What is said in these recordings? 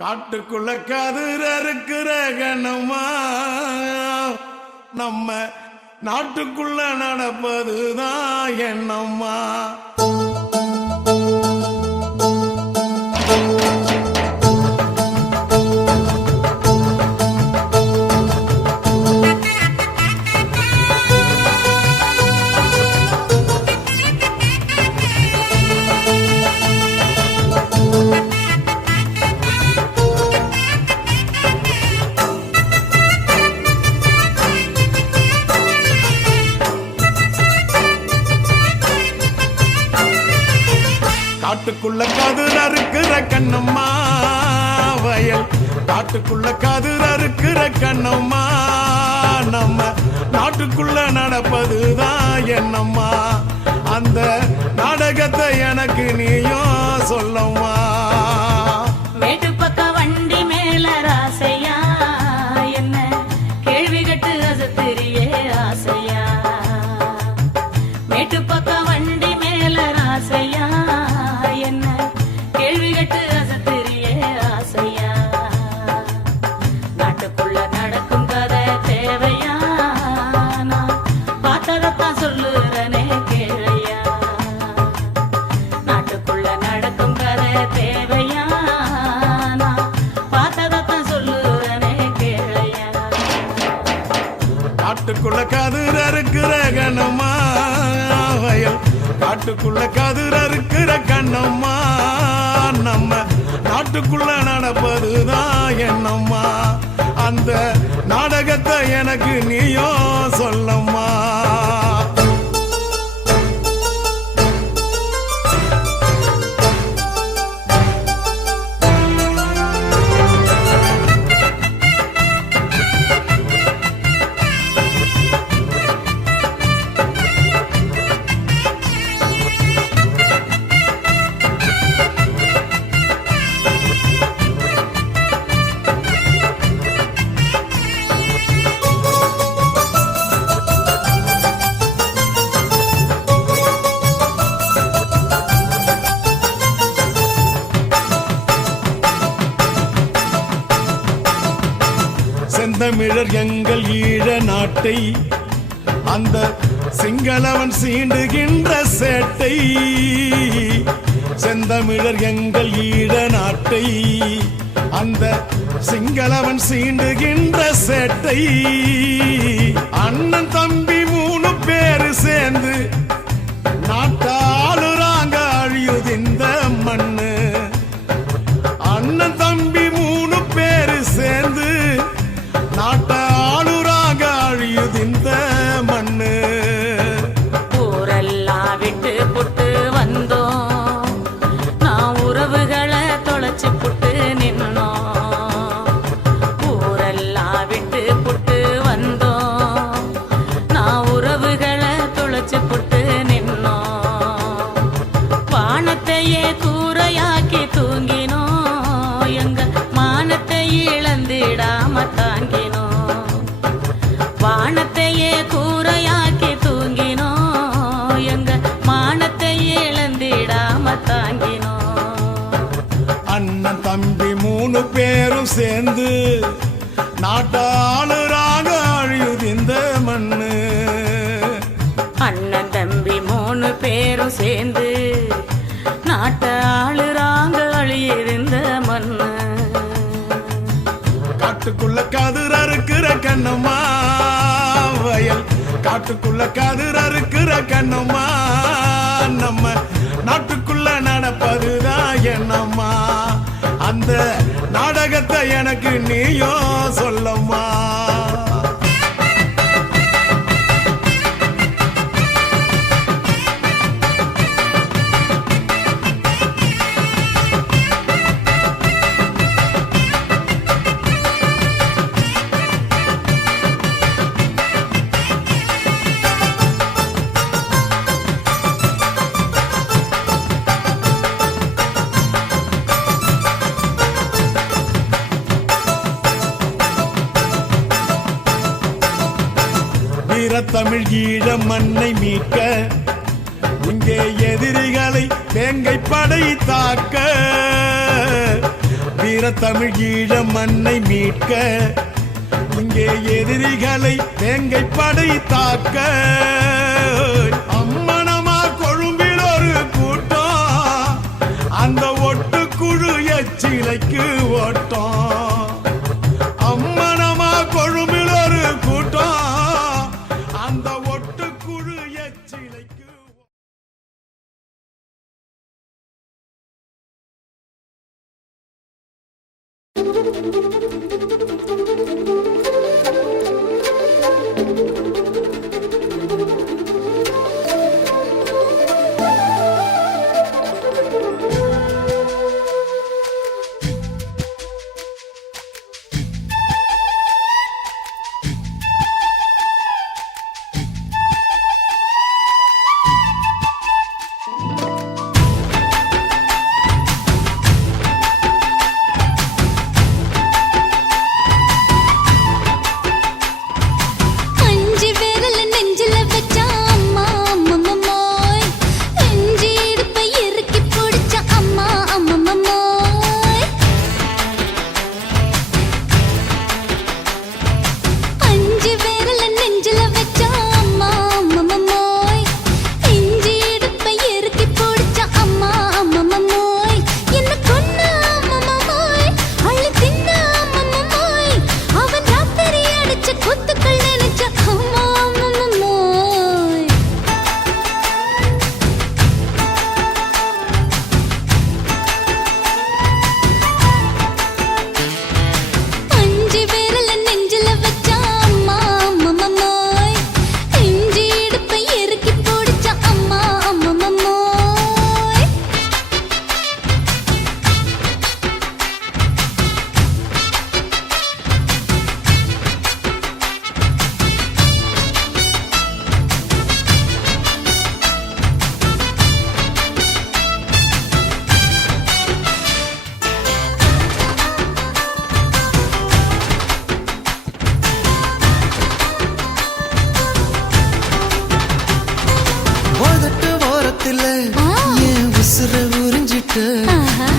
காட்டுக்குள்ள கதிர இருக்கிற கணமா நம்ம நாட்டுக்குள்ள நடப்பதுதான் என்னம்மா. காட்டுக்குள்ள கதிர இருக்கிற கண்ணம்மா வயல், காட்டுக்குள்ள கதிர இருக்கிற கண்ணம்மா நம்ம நாட்டுக்குள்ள நடப்பதுதான் என்னம்மா. அந்த நாடகத்தை எனக்கு நீயும் சொல்லம்மா. மேட்டு பக்க வண்டி மேல ராசையா என்ன கேள்வி கட்டு அசத்திரியே ஆசையா. மேட்டு பக்க வண்டி மேல ராசையா என்ன கேள்வி கட்டு அசத்திரியே ஆசையா. நாட்டுக்குள்ள நடக்கும் கதை தேவையா, நான் பார்த்ததான் சொல்லுறனே கேளையா. நாட்டுக்குள்ள நடக்கும் கதை தேவையா, நான் பார்த்ததான் சொல்லுறனே கேளையா. காட்டுக்குள்ள கதிர இருக்கிற கண்ணம்மா வயல், காட்டுக்குள்ள கதிர இருக்கிற கண்ணம்மா நம்ம நாட்டுக்குள்ள நடப்பதுதான் என்னம்மா. அந்த நாடகத்தை எனக்கு நீயும் சொல்லம்மா. செந்தமிழர் எங்கள் ஈழ நாட்டை அந்த சிங்களவன் சீண்டுகின்ற சேட்டை. செந்தமிழர் எங்கள் ஈழ நாட்டை அந்த சிங்களவன் சீண்டுகின்ற சேட்டை. அண்ணன் தம்பி 3 பேரு சேர்ந்து நாட்டாளுறாங்க அழியுது இந்த மண்ணு. அண்ணன் தம்பி 3 பேரு சேர்ந்து நாட்டாளுறாக அழியுது இந்த மண்ணு. ஊரெல்லாம் விட்டு புட்டு வந்தோம், நான் உறவுகளை தொலைச்சு புட்டு நின்னோம். ஊரெல்லாம் விட்டு புட்டு வந்தோம், நான் உறவுகளை தொலைச்சு புட்டு நின்னோம். வானத்தையே கூரையாக்கி தூங்கினோம், எங்க மானத்தை இழந்திடாம தாங்கினோம். வானத்தையே கூரையாக்கி தூங்கினோம், எங்க மானத்தை இழந்திடாம தாங்கினோம். அண்ணன் தம்பி 3 பேரும் சேர்ந்து நாட்டாளுறாக அழியுது இந்த மண்ணு. அண்ணன் தம்பி 3 பேரும் சேர்ந்து நாட்டாளுறாங்க அழியிருந்த மண்ணு. காட்டுக்குள்ள கதிர இருக்கிற கண்ணம்மா வயல், காட்டுக்குள்ள கதிர இருக்கிற கண்ணம்மா நம்ம நாட்டுக்குள்ள நடப்பதுதான் என்னம்மா. அந்த நாடகத்தை எனக்கு நீயும் சொல்லம்மா. வீரத்தமிழ் ஈழ மண்ணை மீட்க இங்கே எதிரிகளை வேங்கை படை தாக்க. வீர தமிழ் ஈழ மண்ணை மீட்க இங்கே எதிரிகளை வேங்கை படை தாக்க அம்மனமா கொழும்பில் ஒரு கூட்டம் அந்த ஒட்டுக்குழு எச்சிலைக்கு ஓட்டம் அம்மனமா கொழும்பில் ஒரு கூட்டம் அந்த ஒட்டுக்குழு எச்சிலைக்கு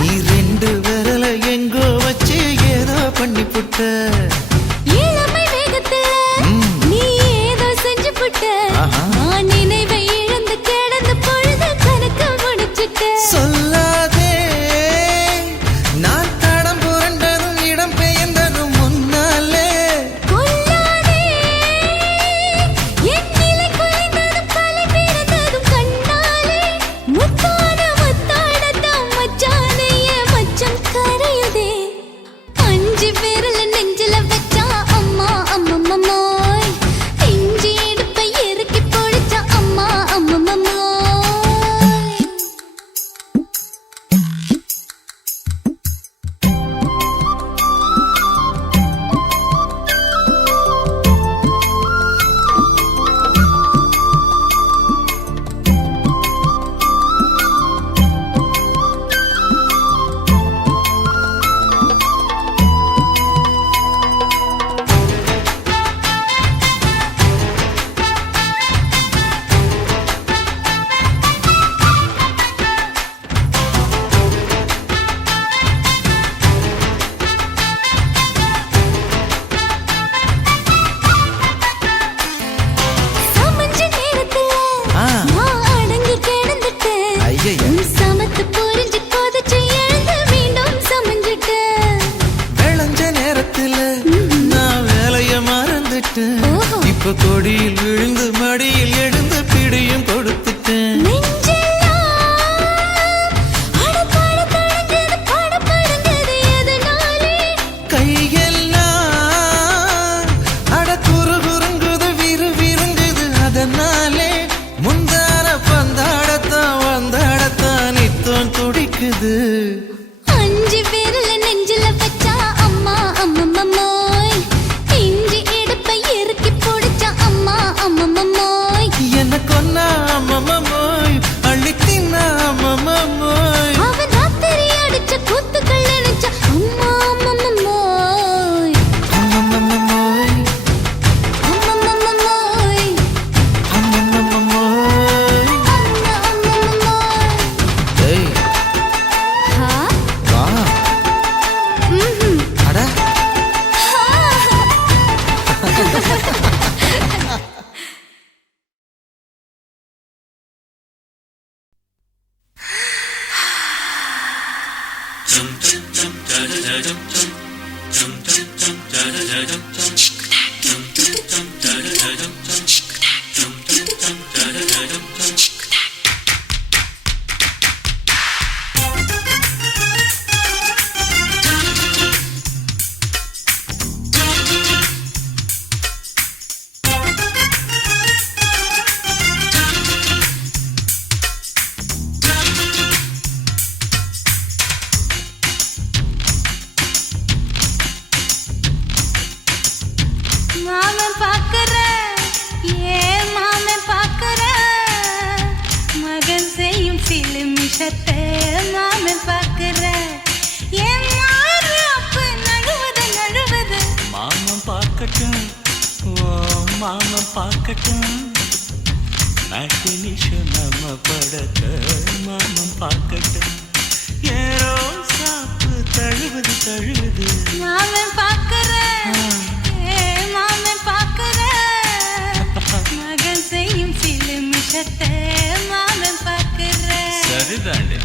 நீ ரெண்டு விரல எங்கோ வச்சு ஏதோ பண்ணி புட்ட இளமை வேகத்துல நீ ஏதோ செஞ்சு புட்ட நான் நினைவை இழந்து கிடந்த பொழுது கணக்கு முடிச்சிட்ட சொல்லாதே நான் தடம் புரண்டதும் இடம் பெயர்ந்ததும் முன்னாலே கொல்லாதே என் நிலை குலைந்ததும் கலை பிறந்ததும் கண்ணாலே முத்தான முத்தாடத்தான் மச்சானைய மச்சம் கரையுதே அஞ்சு விரல நெஞ்சில வச்சா அம்மா அம்மம்மாய் இஞ்சி இடுப்பை இறுக்கி பொடிச்சா அம்மா அம்மம்மாய் சமஞ்ச நேரத்துல நான் அடங்கி கிடந்துட்டேன் ஐயைய. சமத்து புரிஞ்சு கொதிச்சு எழுந்து மீண்டும் சமஞ்சிட்டேன் விளைஞ்ச நேரத்துல நான் வேலைய மறந்துட்டேன் ஓஹோ. இப்ப கொடியில் விழுந்து மடியில் எழுந்து பிடியும் கொடுத்துட்டேன் நெஞ்செல்லாம் அடப்பாட தடங்குது படபடங்குது எதனாலே கையெல்லாம் அட குறுகுறுங்குது விறுவிறுங்குது அதனாலே முந்தான பந்தாடத்தான் வந்தாடத்தான் நித்தம் துடிக்குது அஞ்சு விரல நெஞ்சில வச்சா அம்மா அம்மம்மாய் இஞ்சி இடுப்பை இறுக்கி பொடிச்சா அம்மா அம்மம்மாய் மாமன் பார்க்கற ஏன் மாமன் பார்க்கற மகன் செய்யும் சிலுமிஷத்தை மாமன் பார்க்கற ஏன் மாறாப்பு நழுவது நழுவது மாமன் பார்க்கட்டும் ஓ மாமன் பார்க்கட்டும் நாட்டு நிஷம் நம்ம படத்த மாமன் பார்க்கட்டும் ஏரோ சாப்பு தழுவது தழுவது மாமன் பார்க்கற ஏன் மாமன் பார்க்கற மகன் செய்யும் சிலுமிஷத்தை மாமன் பார்க்கற சரிதாண்டி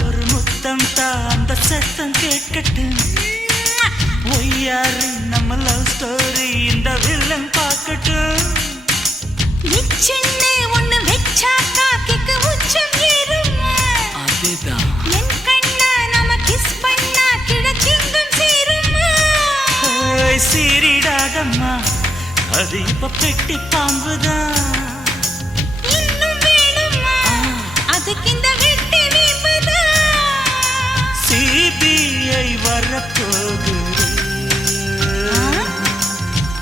ஒரு முத்தம் தா அந்த சத்தம் கேட்கட்டும் ஒய்யாரு நம்ம லவ் ஸ்டோரி இந்த வில்லன் பார்க்கட்டும் சின்ன ஒண்ணு வெச்சாக்கா கிக்கு உச்சம் ஏறுமா அதுதான் என் கண்ணா நம்ம கிஸ் பண்ணா கிடச்சிங்கும் சீருமா சீரிடாதம்மா அது இப்ப பெட்டி பாம்புதான் இன்னும் வேணுமா அதுக்கு இந்த வெட்டி வீம்புதான் சிபிஐ வரப்போகுது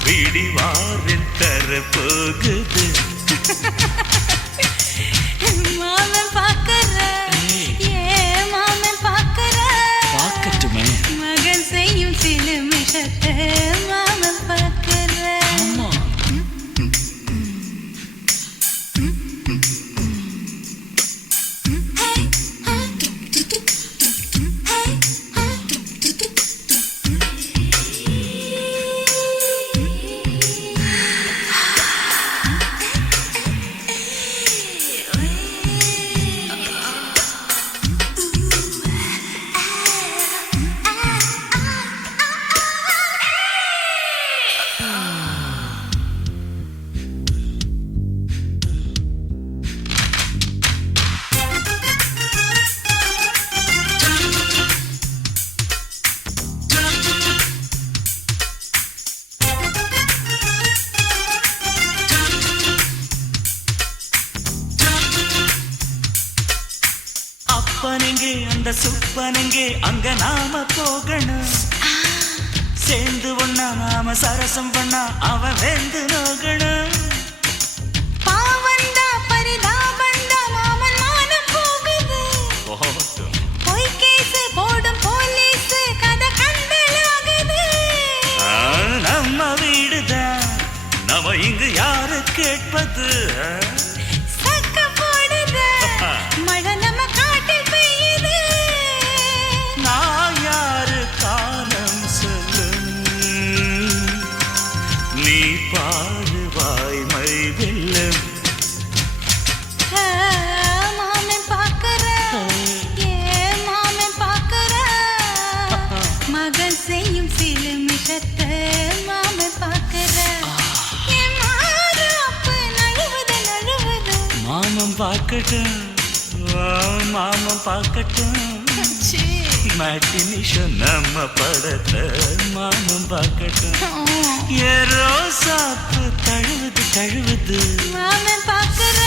பிடிவாரில் தரப்போகுது மாமன் பார்க்கற ஏன் மாமன் பார்க்கற பார்க்கட்டுமே மகன் செய்யும் சிலுமிஷத்தை மாமன் பார்க்கற ஆமா அப்பனெங்கே அந்த சுப்பனெங்கே அங்க நாம போகணும் சேர்ந்து ஒண்ணா நாம சரசம் பண்ணா அவன் வெந்து நோகணும் பாவந்தா பரிதாபந்தா மாமன் மானம் போகுது பொய் கேஸ் போடும் போலீஸ் கதை கண்டலாகுது நம்ம வீடுதான் நம்ம இங்கு யாரு கேட்பது சக்க போடுது மழை நம்ம காட்டில் பெய்யுது நான் யாரு காலம் சொல்லும் நீ பாரு வாய்மை வெல்லும் மாமன் பார்க்கற ஏன் மாமன் பார்க்கற மகன் செய்யும் சிலுமிஷத்தை மாமன் பார்க்கற என் மாறாப்பு நழுவுது நழுவுது மாமன் பார்க்கட்டும் மாமன் பார்க்கட்டும் மேட்டினிஷன் நம்ம படத்தை மாமன் பார்க்கட்டும் ஏரோ சாப்பு தழுவுது தழுவுது மாமன் பார்க்கற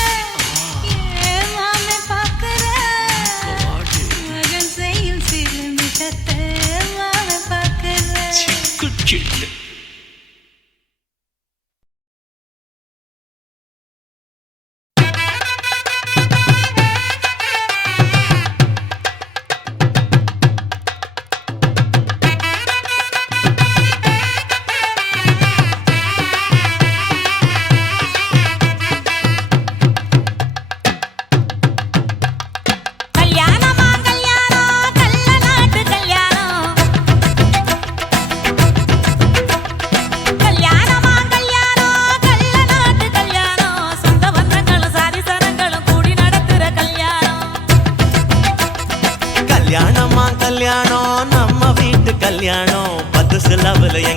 ஏன் மாமன் பார்க்கற மகன் செய்யும் சிலுமிஷத்தை மாமன் பார்க்கற சிக்கு சிட்டு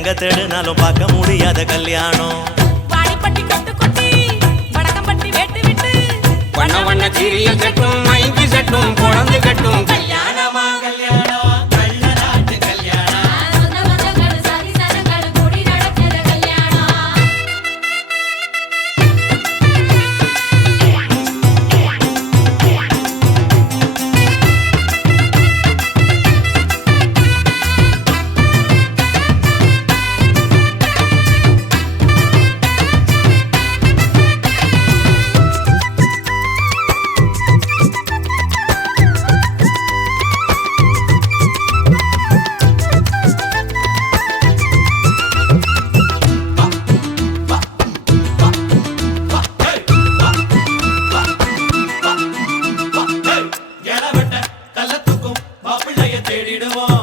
எங்க தேடினாலும் பார்க்க முடியாத கல்யாணம். வாடிப்பட்டி கட்டு கொட்டி வடக்கம்பட்டி வேட்டு விட்டு வண்ண வண்ண சீரியல் செட்டும் மைக்கு செட்டும் குழந்தை கட்டும் கல்யாணமா கல்யாணம் கள்ள நாட்டு கல்யாணம். சொந்த பந்தங்கள் சாதி சனங்கள் கூடி நடக்கிற கல்யாணம். எலவெட்ட கள்ளத்துக்கும் மாப்பிள்ளைய தேடிடுவோம்.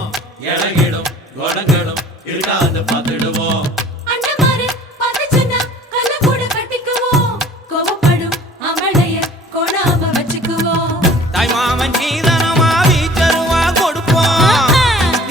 இடையிடும் குணங்களும் இருக்காது பார்த்துடுவோம். அண்ணமாரு பதச்சுன்னா கல்ல கூட கட்டிக்குவோம். கோவப்படும் அமளைய கொணாம வச்சுக்குவோம். தாய் மாமன் சீதனமா வீச்சருவா கொடுப்போம்.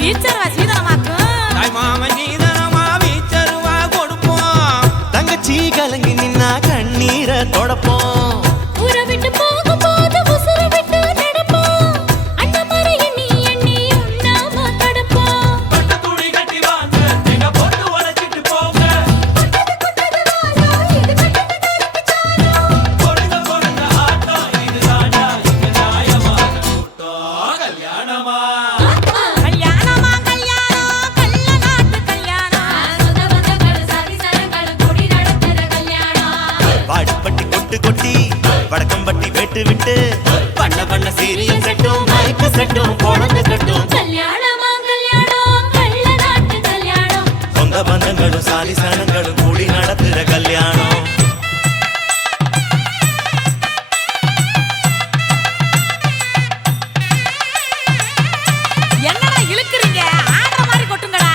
வீச்சரவா சீதனமாக்கும் தாய் மாமன் சீதனமா வீச்சருவா கொடுப்போம். தங்கச்சி கலங்கி நின்னா கண்ணீரை தொடப்போம். ஊரை விட்டு போகும்போது உசுரை விட்டு நடப்போம். அண்ணமாரு எண்ணி எண்ணி உண்ணாம தடுப்போம். பட்டு துணி கட்டி வாங்க எங்க பொண்ணு உழைச்சிட்டு போங்க. பொழுத பொழுத ஆட்டம் இது தாண்டா இங்க நியாயமான கூட்டம். கல்யாணமா கல்யாணமா கல்யாணம் கள்ள நாட்டு கல்யாணம். சொந்த பந்தங்கள் சாதி சனங்கள் கூடி நடக்கிற கல்யாணம். வாடிப்பட்டி கொட்டு கொட்டி வடக்கம்பட்டி வேட்டு விட்டு பண்ண பண்ண சீரியல் செட்டும் மைக்கு செட்டும் குழந்தை கட்டும். கல்யாணமா கல்யாணம் கள்ள நாட்டு கல்யாணம். சொந்த பந்தங்களும் சாதி சனங்களும் கூடி நடத்துற கல்யாணம். என்னடா இழுக்குறீங்க ஆடுற மாதிரி கொட்டுங்கடா.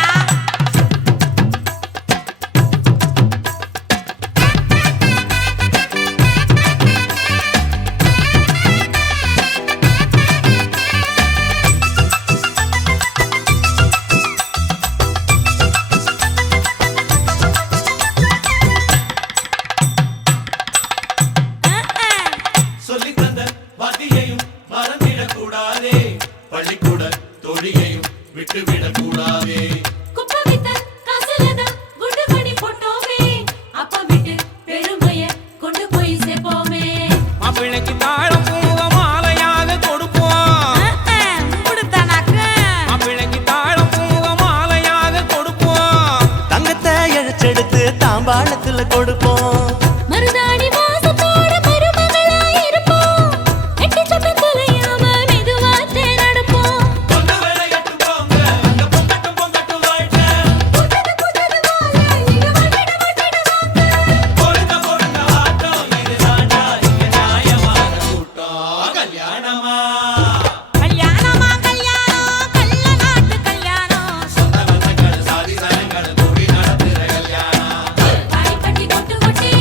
சொல்லித் தந்த வாத்தியையும் மறந்திடக் கூடாதே. பள்ளிக்கூட தொழியையும் விட்டுவிடக் கூடாதே. குப்பை வித்த காசுலதான் குண்டு மணி போட்டோமே. அப்ப விட்டு பெருமைய கொண்டு போய் சேர்ப்போமே. மாப்பிள்ளைக்கு தாழம் பூவ மாலையாக கொடுப்போம். கொடுத்தானாக்கு மாப்பிள்ளைக்கு தாழம் பூவ மாலையாக கொடுப்போம். தங்கத்தை இழைச்செடுத்து தாம்பாளத்துல கொடுப்போம். மருதாணி வாசத்தோட மருமகளா இருப்போம். எட்டி சத்தம் தொலையாம மெதுவா நடப்போம். பொண்ணு வேலையட்டு போங்க அங்க பொங்கட்டும் பொங்கட்டும் வாழ்க்கை. புதது வாழ இங்க வட்டிட வாங்க. பொழுத பொழுத ஆட்டம் இது தாண்டா இங்க நியாயமான கூட்டம். கல்யாணமா கல்யாணமா கல்யாணம் கள்ள நாட்டு கல்யாணம். சொந்த பந்தங்கள் சாதி சனங்கள் கூடி நடத்துற கல்யாணம். வாடிப்பட்டி கொட்டு கொட்டி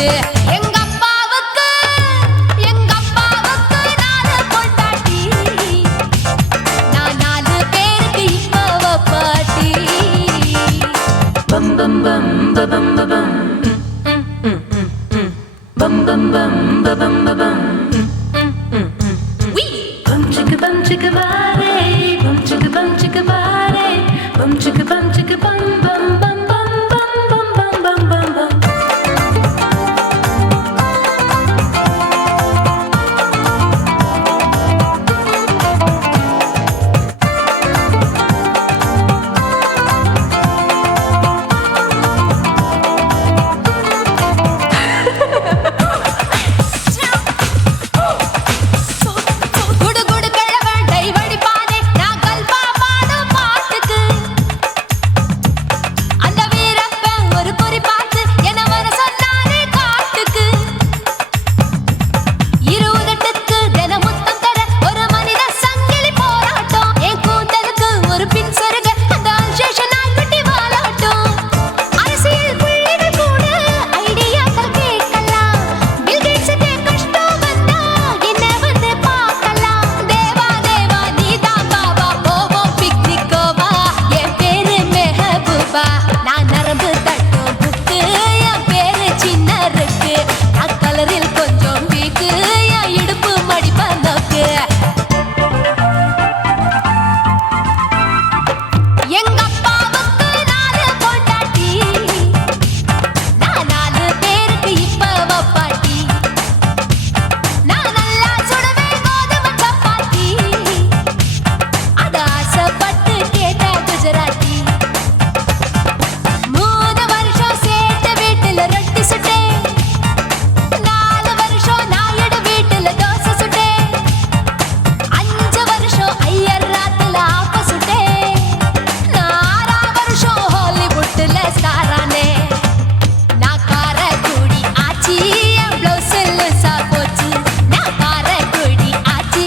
இருக்கு. எங்க அப்பாவுக்கு நாலு பொண்டாட்டி, நான் 4 பேருக்கு இப்ப பாட்டி. பம் பம் பம் பம் பம் bum bum bum bum bum bum chicka bum chicka bare bum chicka bare bum chicka bum bum bum bum bum bum bum bum bum. குடு குடு கிழவன் டைவடி பானே நான் கல்பா பாடும் பாட்டுக்கு. அந்த வீரப்பன் ஒரு பொறி பார்த்து என்ன வர சொன்னானே காட்டுக்கு. 20 தினம் முத்தம் தர ஒரு மனித சங்கிலி போராட்டம். என் கூந்தலுக்கு ஒரு பின் சொருக அந்த அல்சேஷன் நாய்க்குட்டி வாலாட்டம். அரசியல் புள்ளிகள் கூட ஐடியாக்கள் கேட்கலாம். பில் கேட்ஸுக்கு கஷ்டம் வந்தா என்ன வந்து பார்க்கலாம். தேவா தேவா நீதான் பாபா போவோம் பிக்னிக்கோவா. என் பேரு மெஹபூபா, நான் நரம்பு தட்டும் புக்கு. என் பேரு சின்ன இருக்கு, நான் கலரில் கொஞ்சம் வீக்கு. என் இடுப்பு மடிப்ப நோக்கு. எங்க அப்பாவுக்கு 4 பொண்டாட்டி, நான் 4 பேருக்கு இப்ப பாட்டி. நான் நல்லா சுடுவேன் கோதுமை சப்பாத்தி, அது ஆசைப்பட்டு கேட்ட குஜராத்தி. 3 வருஷம் சேர்த்து வீட்டுல ரொட்டி சுட்டேன். 4 வருஷம் நாயுடு வீட்டுல தோசை சுட்டேன். 5 வருஷம் ஐயர் ராத்துல ஆப்ப சுட்டேன். 6 வருஷம் ஹாலிவுட்ல ஸ்டாரானே. நான் காரக்குடி ஆச்சி, என் ப்ளவுஸ் லூசா போச்சு. நான் காரக்குடி ஆச்சி,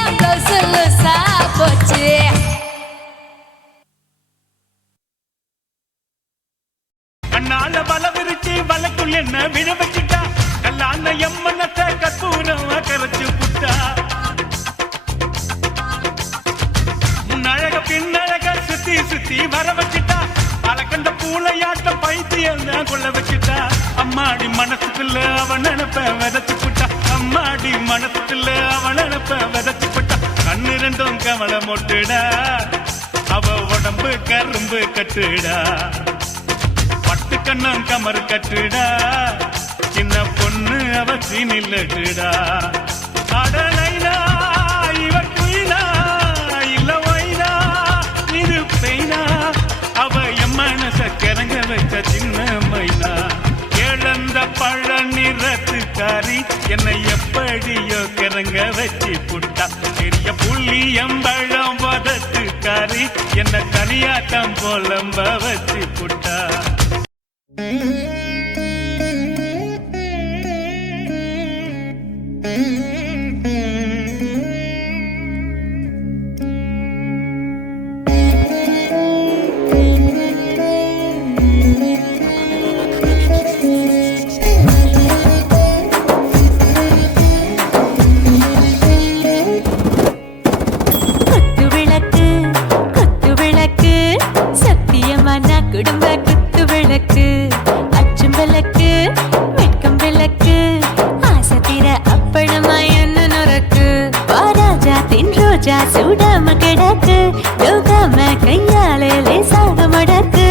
என் ப்ளவுஸ் லூசா போச்சு. கண்ணால வல விரிச்சு வலக்குள் என்ன விழ வச்சுட்டா. கல்லான எம்மனத்தை கற்பூரம் கரைச்சு புட்டா. முன்னழக பின்னழக சுத்தி சுத்தி வர வச்சுட்டா. அலக்கண்ட பூளையாட்டம் பைத்தியம் கொள்ள வச்சுட்டா. அம்மாடி மனசுக்குள்ள அவன் நினைப்ப விதைச்சு புட்டா. அம்மாடி மனசுக்குள்ள அவன் நினைப்ப விதைச்சு புட்டா. கண்ணு ரெண்டும் கவலை மொட்டுடா, அவ உடம்பு கரும்பு கட்டுடா. பட்டு கண்ணம் கமர் கட்டுடா, சின்ன பொண்ணு அவ சீனில்லட்டுடா. அடலைனா இவர் குயினா இல்ல ஒயினா இது பெயினா. அவ என் மனச கிறங்க வச்ச சின்ன மைனா. இழந்த பழ நிறத்துக்காரி என்னை எப்படியோ கிறங்க வச்சு புட்டா. பெரிய புள்ளி எம்பழம் வதத்துக்காரி என்ன தனியாட்டம் போலம்ப வச்சு புட்டா. குத்து விளக்கு சத்தியமான குடும்ப குத்து விளக்கு. அச்சும் விளக்கு வெட்கம் விளக்கு, ஆசை தீர அப்பளமா என்ன நொறக்கு. வாராஜா தின் ரோஜா சூடாம கிடக்கு, யோகாம கையாலே லேசாக மடக்கு.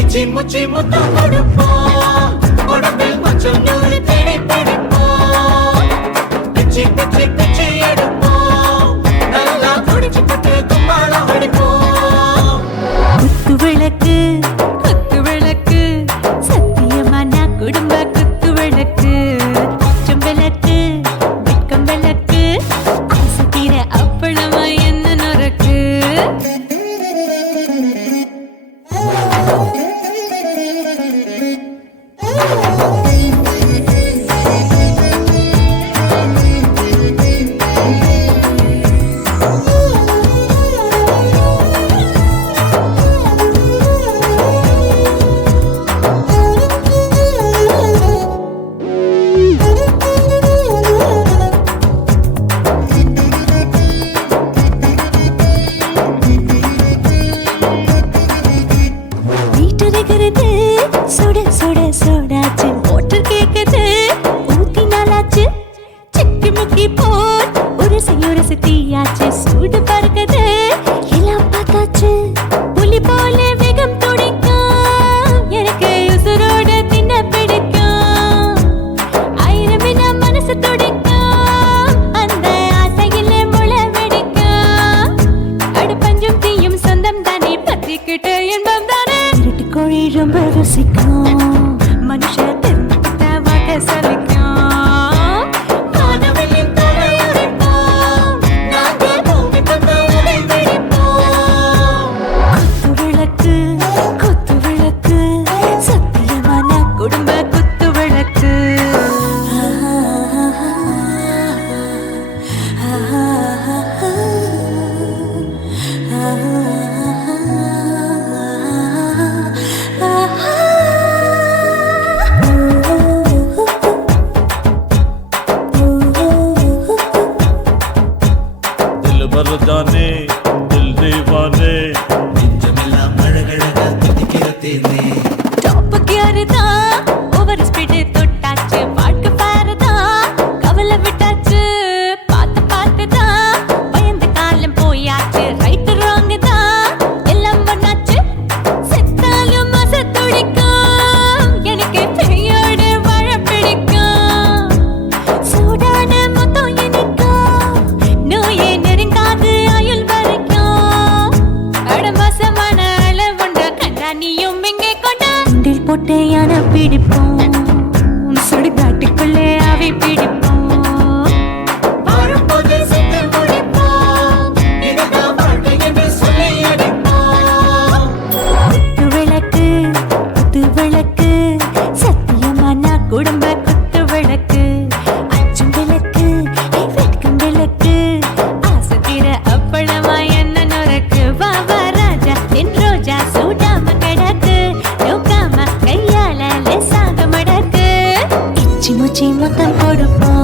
இச்சி முச்சி முத்தம் கொடுப்போம், உடம்பில் கொஞ்சம் நூறு தேடி பிடிப்போம். பிச்சி பிச்சி பிச்சி எடுப்போம், நல்லா குடிச்சு பட்டு கும்பாளம் அடிப்போம். குத்து விளக்கு சத்தியமான குடும்ப குத்து விளக்கு. அச்சும் விளக்கு வெட்கம் விளக்கு, ஆசை தீர அப்பளமா என்ன நொறக்கு. உடம்பு ருசிக்கும் மனுஷ தெரிஞ்சுக்கிட்ட வாக்க சலிக்கும் வானவெளியின் தலை உரைப்போம் நாங்க பூமி பந்த உரை பிடிப்போம் குத்து விளக்கு சத்தியமான குடும்ப குத்து விளக்கு दिल भर जाने दिल दीवाने டாப் கியர் தான் ஓவர் ஸ்பீடு தொட்டாச்சு பாட்டு பாரு தான் கவலை விட்டாச்சு பார்த்து தான் பயந்து காலம் போயாச்சு ரைட் ராங் தான் எல்லாம் பண்ணாச்சு செத்தாலும் மச துடிக்கும் எனக்கு பெரியோடு வாழ பிடிக்கும் சூடான மொத்தம் இனிக்கும் நோயே நெருங்காது ஆயுள் வரைக்கும் அடமோசமான அளவுண்ட கண்டா நீயும் இங்கே கொண்டா உண்டில் போட்டு யானை பிடிப்போம் சுடுகாட்டுக்குள்ளே அவை பிடிப்போம் வரும்போது செத்து முடிப்போம் இதுதான் வாழ்க்கை என்று சொல்லி அடிப்போம் குத்து விளக்கு சத்தியமான குடும்ப குத்து விளக்கு அச்சும் விளக்கு வெட்கும் விளக்கு ஆசை தீர அப்பளமா என்ன நுறக்கு வா ராஜா என் ரோஜா சூடாம கிடக்கு நோக்காம கையால லேசாக மடக்கு இச்சி முச்சி மொத்தம் கொடுப்போம்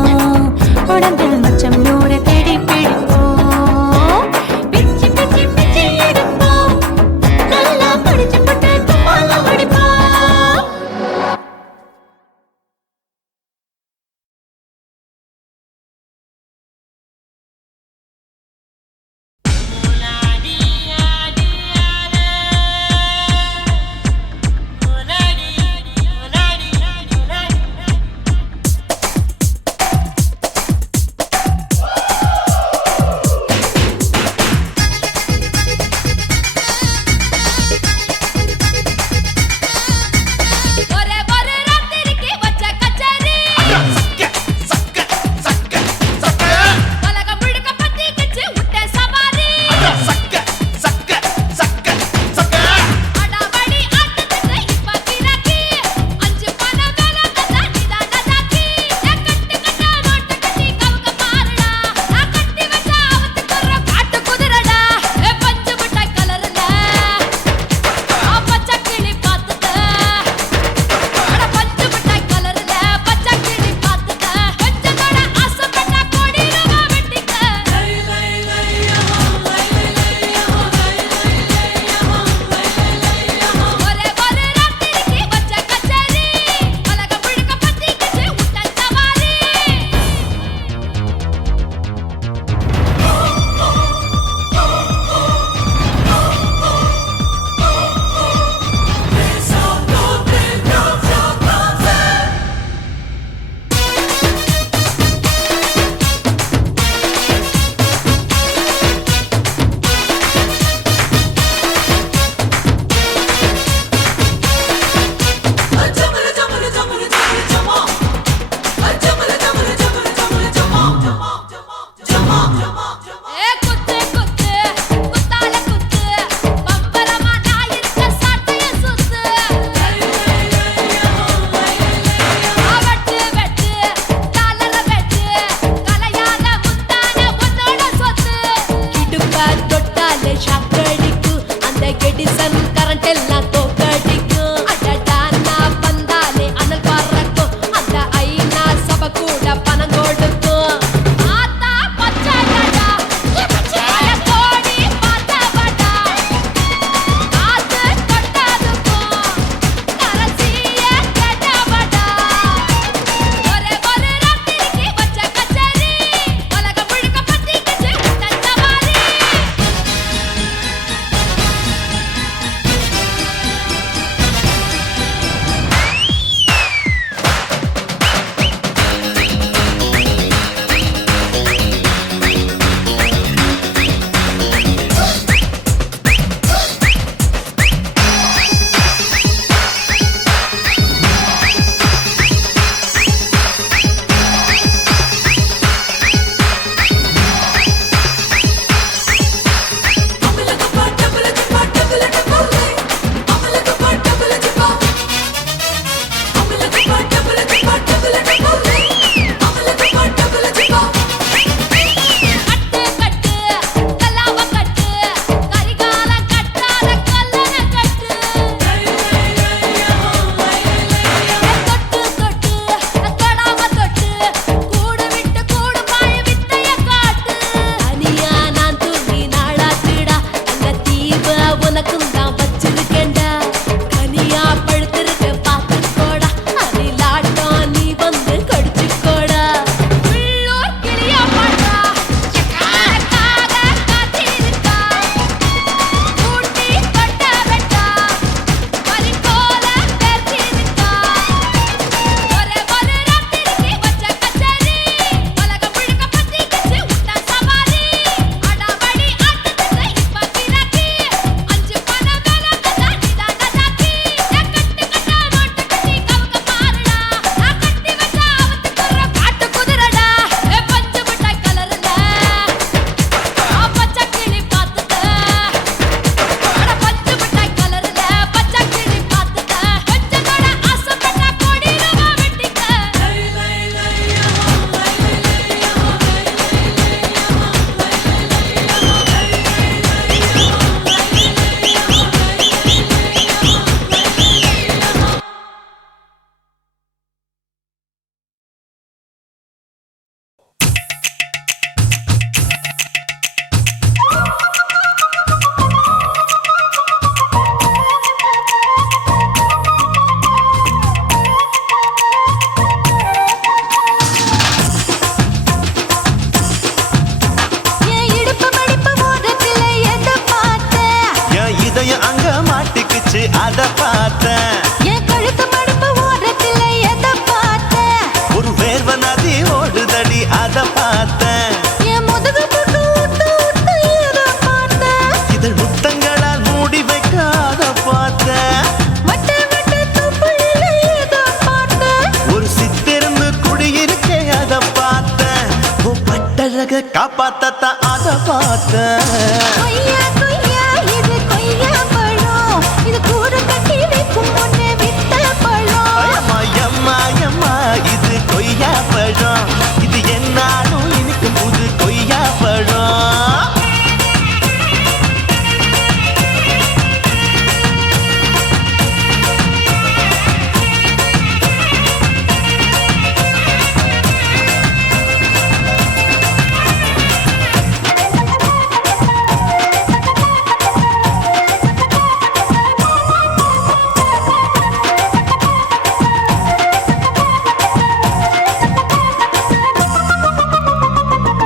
காப்பாத்தத்தான் அத பார்த்தேன். கொய்யா கொய்யா இது கொய்யா பழம், இது கூறு கட்டி வைக்கும் முன்னே வித்த பழம். அம்மா எம்மா எம்மா இது கொய்யா பழம், இது என்னாலும் இனிக்கும் புது கொய்யா பழம்.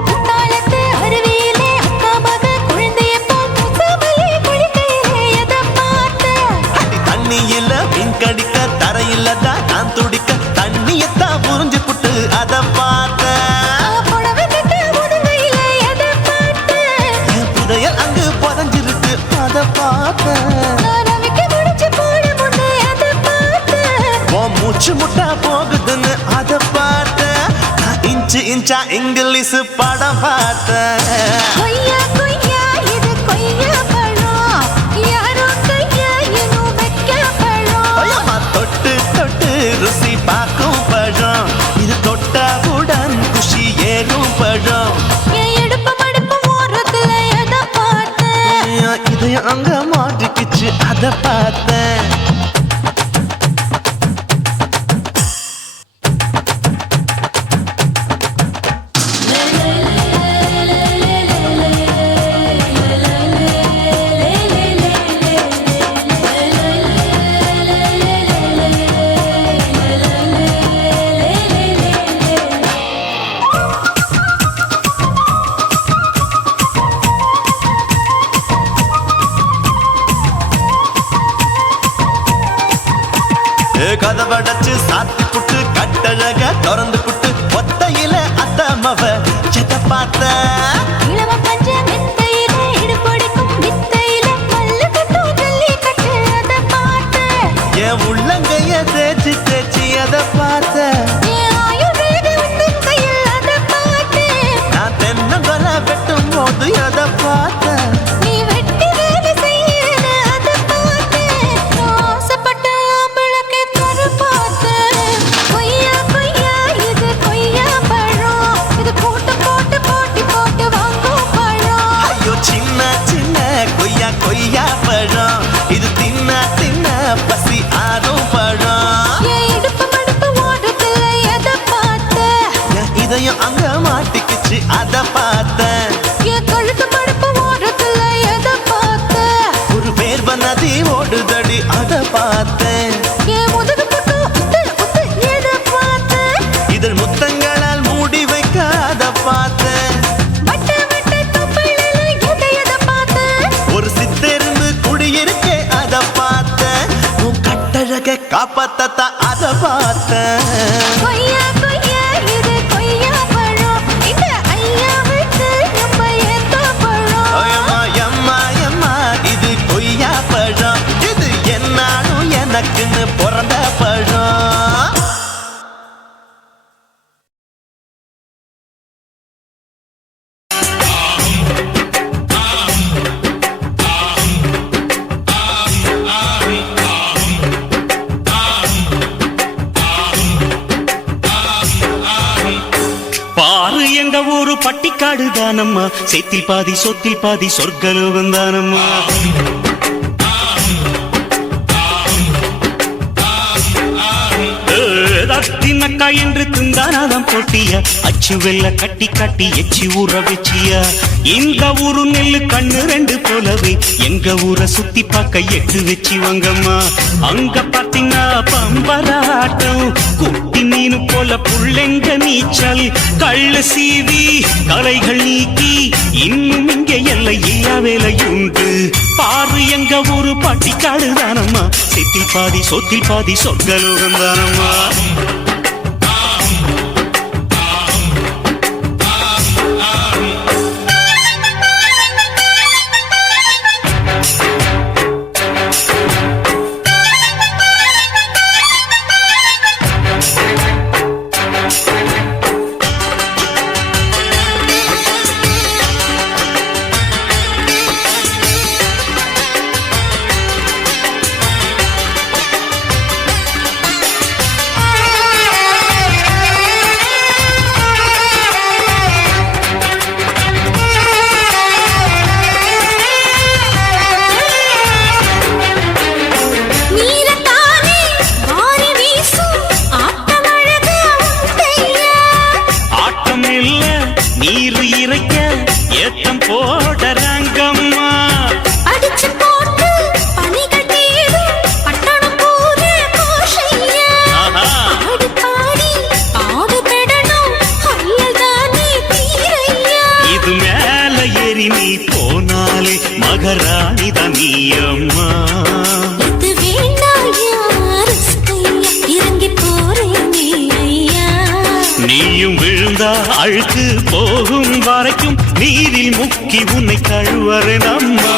குத்தாலத்து அருவியிலே அக்கா மக குழந்தைய போல் முகமையே குளிக்கையிலே எதை பார்த்தேன். அடி தண்ணியில மீன் கடிக்க தரையில தான் நான் துடிக்க தண்ணியத்தான் புரிஞ்சு புட்டு அத பார்த்தேன். புடவை கட்ட முதுகையிலே எதை பார்த்தேன். என் புதையல் அங்கு புதஞ்சிருக்கு அத பார்த்தேன். நான் ரவிக்கு முடிச்சு போட முன்னே எதை பார்த்தேன். உன் மூச்சு முட்டா போகுதுன்னு அத பார்த்தேன். நான் இன்ச்சு இன்ச்சா இங்கிலீஷ் படம் பார்த்தேன். கொய்யா கொய்யா இது கொய்யா பழம், யாரோ கையா இன்னும் வைக்க பழம். ஐயம்மா தொட்டு தொட்டு ருசி பார்க்கும் பழம், இது தொட்டவுடன் குஷி ஏறும் பழம். என் இடுப்பு மடுப்பு ஓரத்துல எதை பார்த்தேன். என் இதயம் அங்க மாட்டிக்கிச்சு அத பார்த்தேன். கதவடைச்சு சாத்தி புட்டு கட்டழக திறந்து புட்டு ஒத்தையில அத்தமவ செத்த பார்த்த. இளவ பஞ்ச மெத்தையில இடுப்பொடிக்கும் வித்தையில மல்லு கட்டும் ஜல்லி கட்டு அதை பார்த்தேன். என் உள்ளங்கைய தேய்ச்சி தேய்ச்சி அத பார்த்த. என் ஆயுர்வேத உந்தன் கையில் அதை பார்த்தேன். நான் தென்னங்கொலை வெட்டும் போது அத பார்த்த. நீ வெட்டி வேலை செய்யறது அதை பார்த்தேன். நான் ஆசைப்பட்ட ஆம்பளுக்கு தர பார்த்தேன். கொய்யா கொய்யா இது கொய்யா பழம், இது கூட்டு போட்டு போட்டி போட்டு வாங்கும் பழம். ஐயோ சின்ன சின்ன கொய்யா கொய்யா பழம், இது தின்ன தின்ன பசி ஆறும் பழம். என் இடுப்பு மடுப்பு ஓட்டத்துல எதை பார்த்தேன். என் இதயம் அங்க மாட்டிக்கிச்சு அத பார்த்தேன். என் கழுத்து மடுப்பு ஓட்டத்துல எதை பார்த்தேன். ஒரு வேர்வ நதி ஓடுதடி அத பார்த்தேன். என் முதுகு பக்கம் உத்து உத்து எதை பார்த்தேன். இதழ் முத்தங்களால் மூடி வைக்க அத பார்த்தேன். வட்ட வட்ட தொப்பையில எதை பார்த்தேன். ஒரு சித்தெருந்து குடியிருக்கே அத பார்த்தேன். உன் கட்டழக காப்பாத்தத்தான் அத பார்த்தேன். கொய்யா கொய்யா இது கொய்யா பழம், இந்த ஐயாவுக்கு நம்ம ஏத்த பழம். ஐயம்மா எம்மா எம்மா இது கொய்யா பழம், இது என்னாலும் எனக்குன்னு பிறந்த பழம். பாரு எங்க ஊரு பட்டிக்காடு தானம்மா, சேத்தில் பாதி சொத்தில் பாதி சொர்க்கலோகம் தானம்மா. தத்தினக்கா என்று திந்தானாதம் போட்டியா, அச்சு வெள்ள கட்டி கட்டி எச்சி ஊற வச்சியா. இந்த ஊரு நெல்லு கண்ணு ரெண்டு போலவே எங்க ஊரை சுத்தி பார்க்க எட்டு வச்சு வாங்கம்மா. அங்க பாத்தீங்கன்னா பம்பராட்டம், குட்டி மீனு போல புள்ளெங்க நீச்சல், கள்ள சீவி கலைகள் நீக்கி இன்னும் இங்க எல்லை இல்லா வேலையுண்டு. பாரு எங்க ஊரு பட்டிக்காடு தானம்மா, சேத்தில் பாதி சொத்தில் பாதி சொர்க்கலோகம் தானம்மா. எல்லா அழுக்கு போகும் வரைக்கும் நீரில் முக்கி உன்னை கழுவறேன் அம்மா.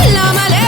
இல்லாமலே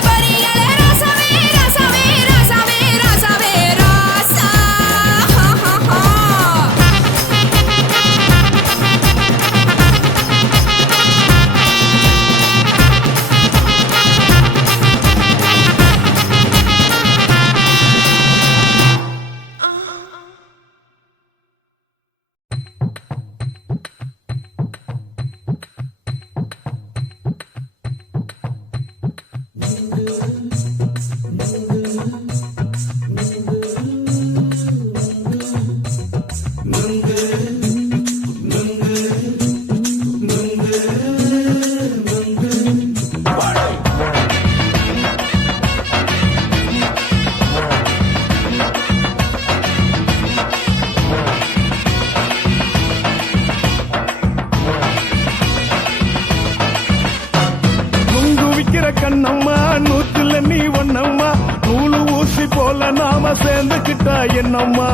கண்ணம்மா நூத்துல நீ ஒன்னம்மா நூலு ஊசி போல நாம சேர்ந்துக்கிட்டா என்னம்மா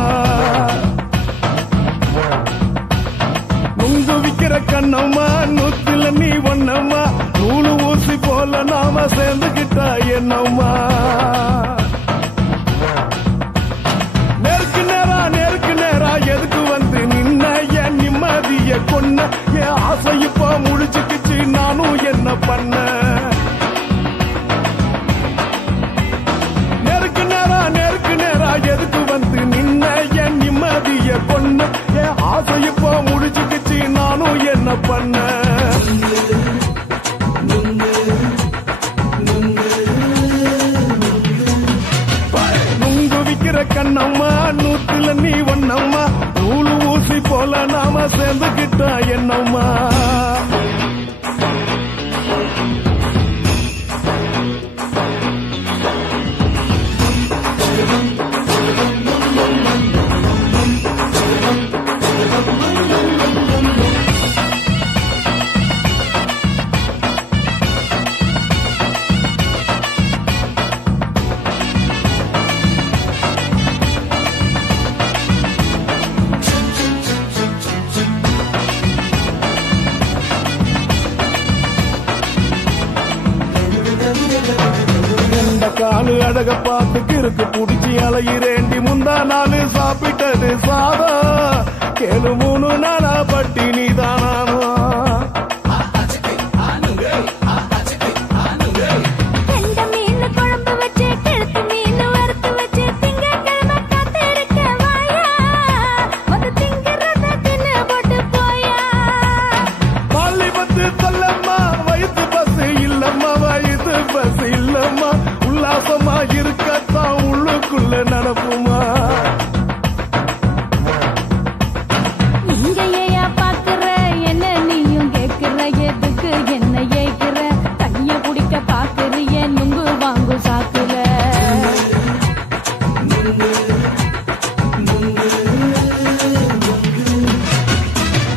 நுங்கு விக்கிற கண்ணம்மா நூத்துல நீ ஒன்னம்மா நூலு ஊசி போல நாம சேர்ந்துக்கிட்டா என்னம்மா நேருக்கு நேரா எதுக்கு வந்து நின்ன என் நிம்மதிய கொன்ன என் ஆசை இப்ப முடிச்சுக்கிச்சு நானும் என்ன பண்ண எதுக்கு வந்து நின்ன என் நிம்மதிய கொன்ன என் ஆசை இப்போ முடிச்சுக்கிச்சு நானும் என்ன பண்ண நுங்கு விக்கிற கண்ணம்மா நூத்துல நீ ஒன்னம்மா நூலு ஊசி போல நாம சேர்ந்துக்கிட்டா என்னம்மா காலு அழக பார்த்து கிறுக்கு புடிச்சி அலையிறேண்டி முந்தா நாலு சாப்பிட்டது சாதம் கேளு 3 நாளா பட்டினி தானானோ இருக்கத்தான் உள்ளுக்குள்ள நடப்புமா நீங்க ஏயா பாக்குற என்ன நீயும் கேக்குற எதுக்கு என்ன ஏக்குற கைய பிடிக்க பாக்குறிய நுங்கு வாங்கு சாக்குற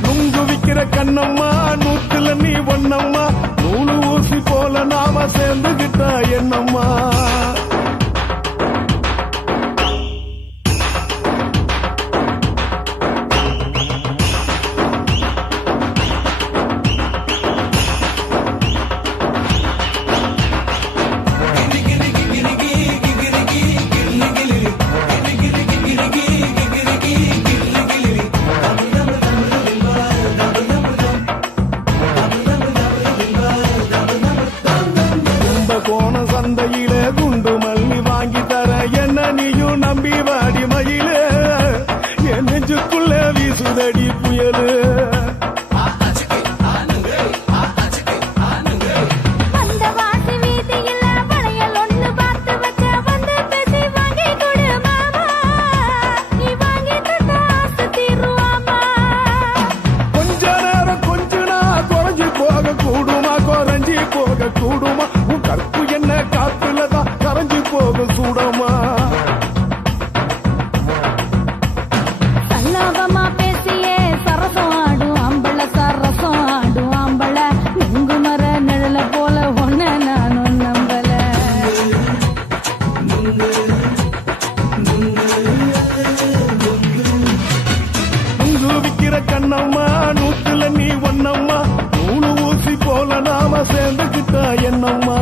நுங்கு விக்கிற கண்ணம்மா நூத்துல நீ ஒன்னம்மா நூலு ஊசி போல நாம சேர்ந்துகிட்டா என்னம்மா சந்தையிலே குண்டு மல்லி வாங்கி தர என்ன நீயும் நம்பி வாடி மயிலே என் நெஞ்சுக்குள்ள வீசுதடி புயலு கொஞ்ச நேரம் கொஞ்ச நாள் குறைஞ்சி போக கூடுமா குறைஞ்சி போக கூடுமா உன் கற்பு என்ன காத்துலதான் கரைஞ்சி போக சூடமா சல்லாபமா பேசியே சரசம் ஆடும் அம்பள சரசம் ஆடும் அம்பள நுங்கு மர நிழல போல ஒன்ன நானும் நம்பல நுங்கு விக்கிற கண்ணம்மா நூத்துல நீ ஒன்னம்மா நூலு ஊசி போல நாம சேர்ந்துக்கிட்டா என்னம்மா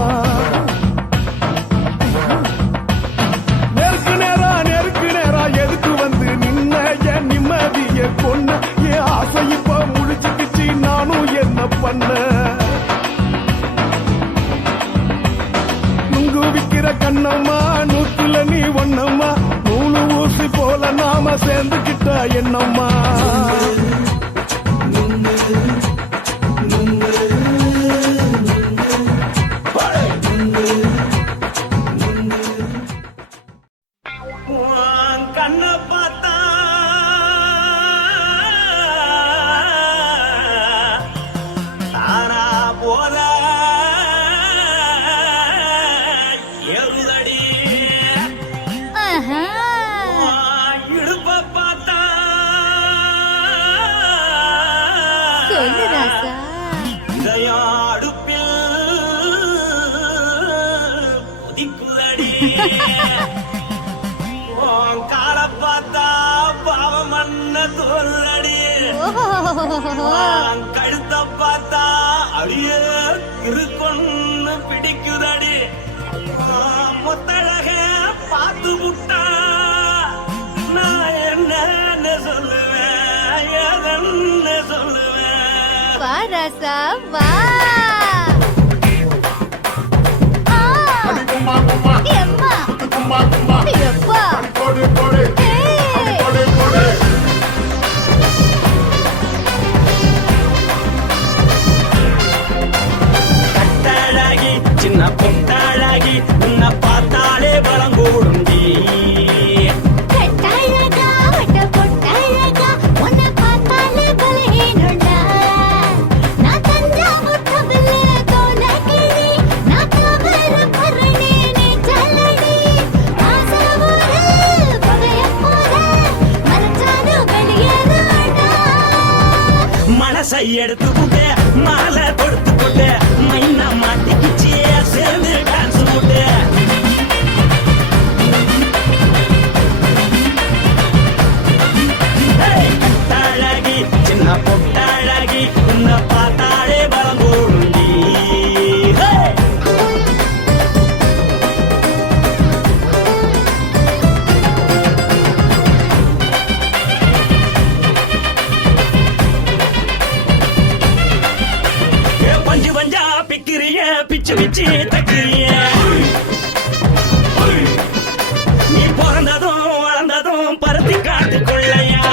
நேருக்கு நேரா எதுக்கு வந்து நின்ன என் நிம்மதிய கொன்ன என் ஆசை இப்ப முடிச்சுக்கிச்சு நானும் என்ன பண்ண நுங்கு விக்கிற கண்ணம்மா நூத்துல நீ ஒன்னம்மா நூலு ஊசி போல நாம சேர்ந்துக்கிட்டா என்னம்மா கண்ண பார்த்தா போல ஏறுதடி ஆஹா. இடுப்ப பார்த்தா சொல்லு ராசா. இதயம் அடுப்பில் ஒதிக்குதடி கால பார்த்தா பாவம் மண்ண தோல்தடி கழுத்த பார்த்தா அடிய இருக்குன்னு பிடிக்குதடி மொத்தழக பார்த்து விட்டா நான் என்ன சொல்லுவேன் எதன்னு சொல்லுவேன் வா ராசா வா. ஆ. எம்மா. எப்பா. ஏய். கட்டழகி சின்ன பொட்டழகி உன்னை பார்த்தாலே பலம் கூடுண்டி கட்டழகா, வட்ட பொட்டழகா, உன்னை பார்த்தாலே பலஹீனம்டா. நான் தஞ்சாவூர் தவிலே தோலகிரி, நான் தாமிரபரணி நீச்சலடி. ஆசையூரில் புகையப் போல, மறைச்சாலும் வெளியேறாடா. மனசை எடுத்து போட்டு மாலை கொடுத்து போட்டு மைனா மாட்டிக்கிச்சு சேர்ந்து டான்ஸ் போட்டு கட்டழகி சின்ன பொட்டழகி உன்னை பார்த்தாலே பலம் கூடுண்டி பஞ்சு பஞ்சா பிக்கிறிய பிச்சு பிச்சு தக்கிறிய நீ பிறந்ததும் வளர்ந்ததும் பருத்தி காட்டுக்குள்ளையா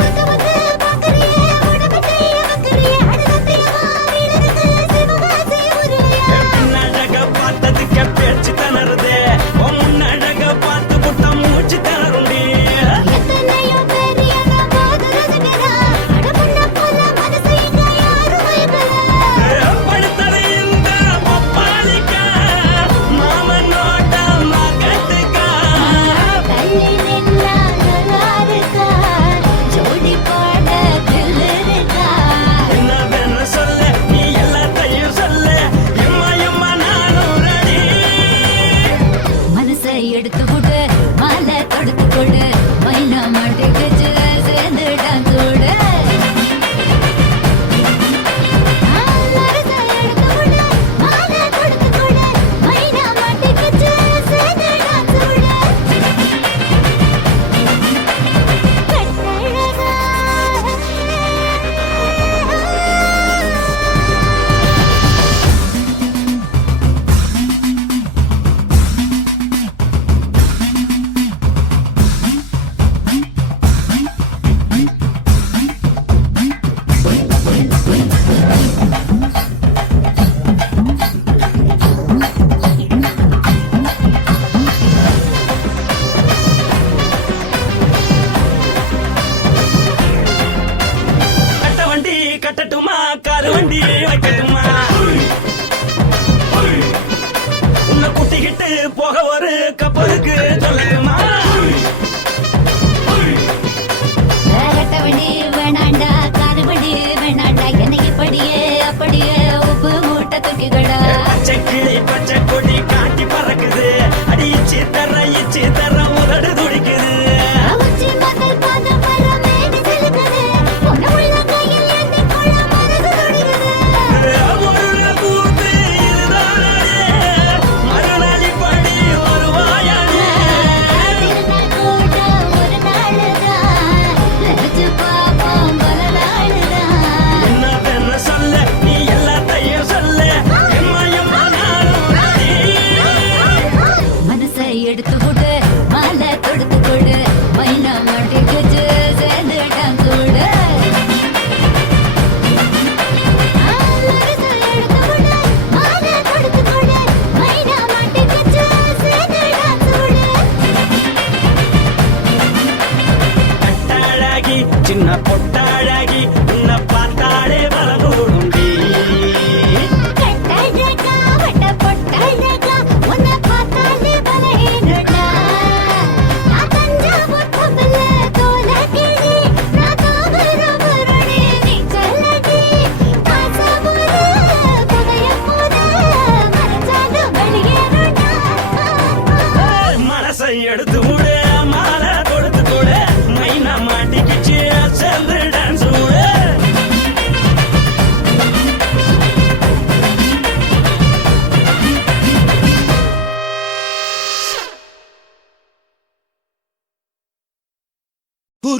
வந்து வந்து பார்க்கறியே, உடம்புக்கைய வைக்கறியே, அடுத்தத்தையவா வீரருக்கு சிவகாசி உருளையா. பின்னழக பார்த்ததுக்கு பேச்சு திணறுது முன்னழக பார்த்து புட்டம் மூச்சு திணறுண்டி எத்தனையோ பேர் என்ன போது ரசிக்கிறா, அடமுன்ன போல மனசை இங்க யாரும் வைக்கல. படுத்தது இந்த பப்பாளிக்கா மாமனோட மகத்துக்கா தள்ளி நின்னா நல்லா இருக்கா, ஜோடி போட தில் இருக்கா. என்ன வேணும் சொல்லு நீ எல்லாத்தையும் சொல்லு எம்மா எம்மா நானும் ரெடி மனசை எடுத்து விடு, மாலை தொடுத்து கொடு, மைனா மாட்டிக்கிச்சு சேர்ந்து டான்ஸ் விடு. மனசை எடுத்து விடு, மாலை தொடுத்து கொடு, மைனா மாட்டிக்கிச்சு சேர்ந்து டான்ஸ் விடு. கட்டழகா. கட்ட வண்டி கட்டட்டுமா காரு வண்டி வைக்கட்டுமா உன்னை கூட்டிக்கிட்டு போக ஒரு கப்பலுக்கு சொல்லட்டுமா வேகட்டவடி வேணாண்டா, காதுபடி வேணாண்டா, என்னைக்கு படியே அப்படியே உப்பு மூட்டை தூக்கிக்கடா. பச்சை கிளி பச்சை கொடி காட்டி பறக்குது அடிச்சு தர உதடு துடிக்குது உச்சி முதல் பாதம் வர மேனி சிலுக்குது, பொண்ணு உள்ள கையில் எண்ணி கொள்ள மனசு துடிக்குது.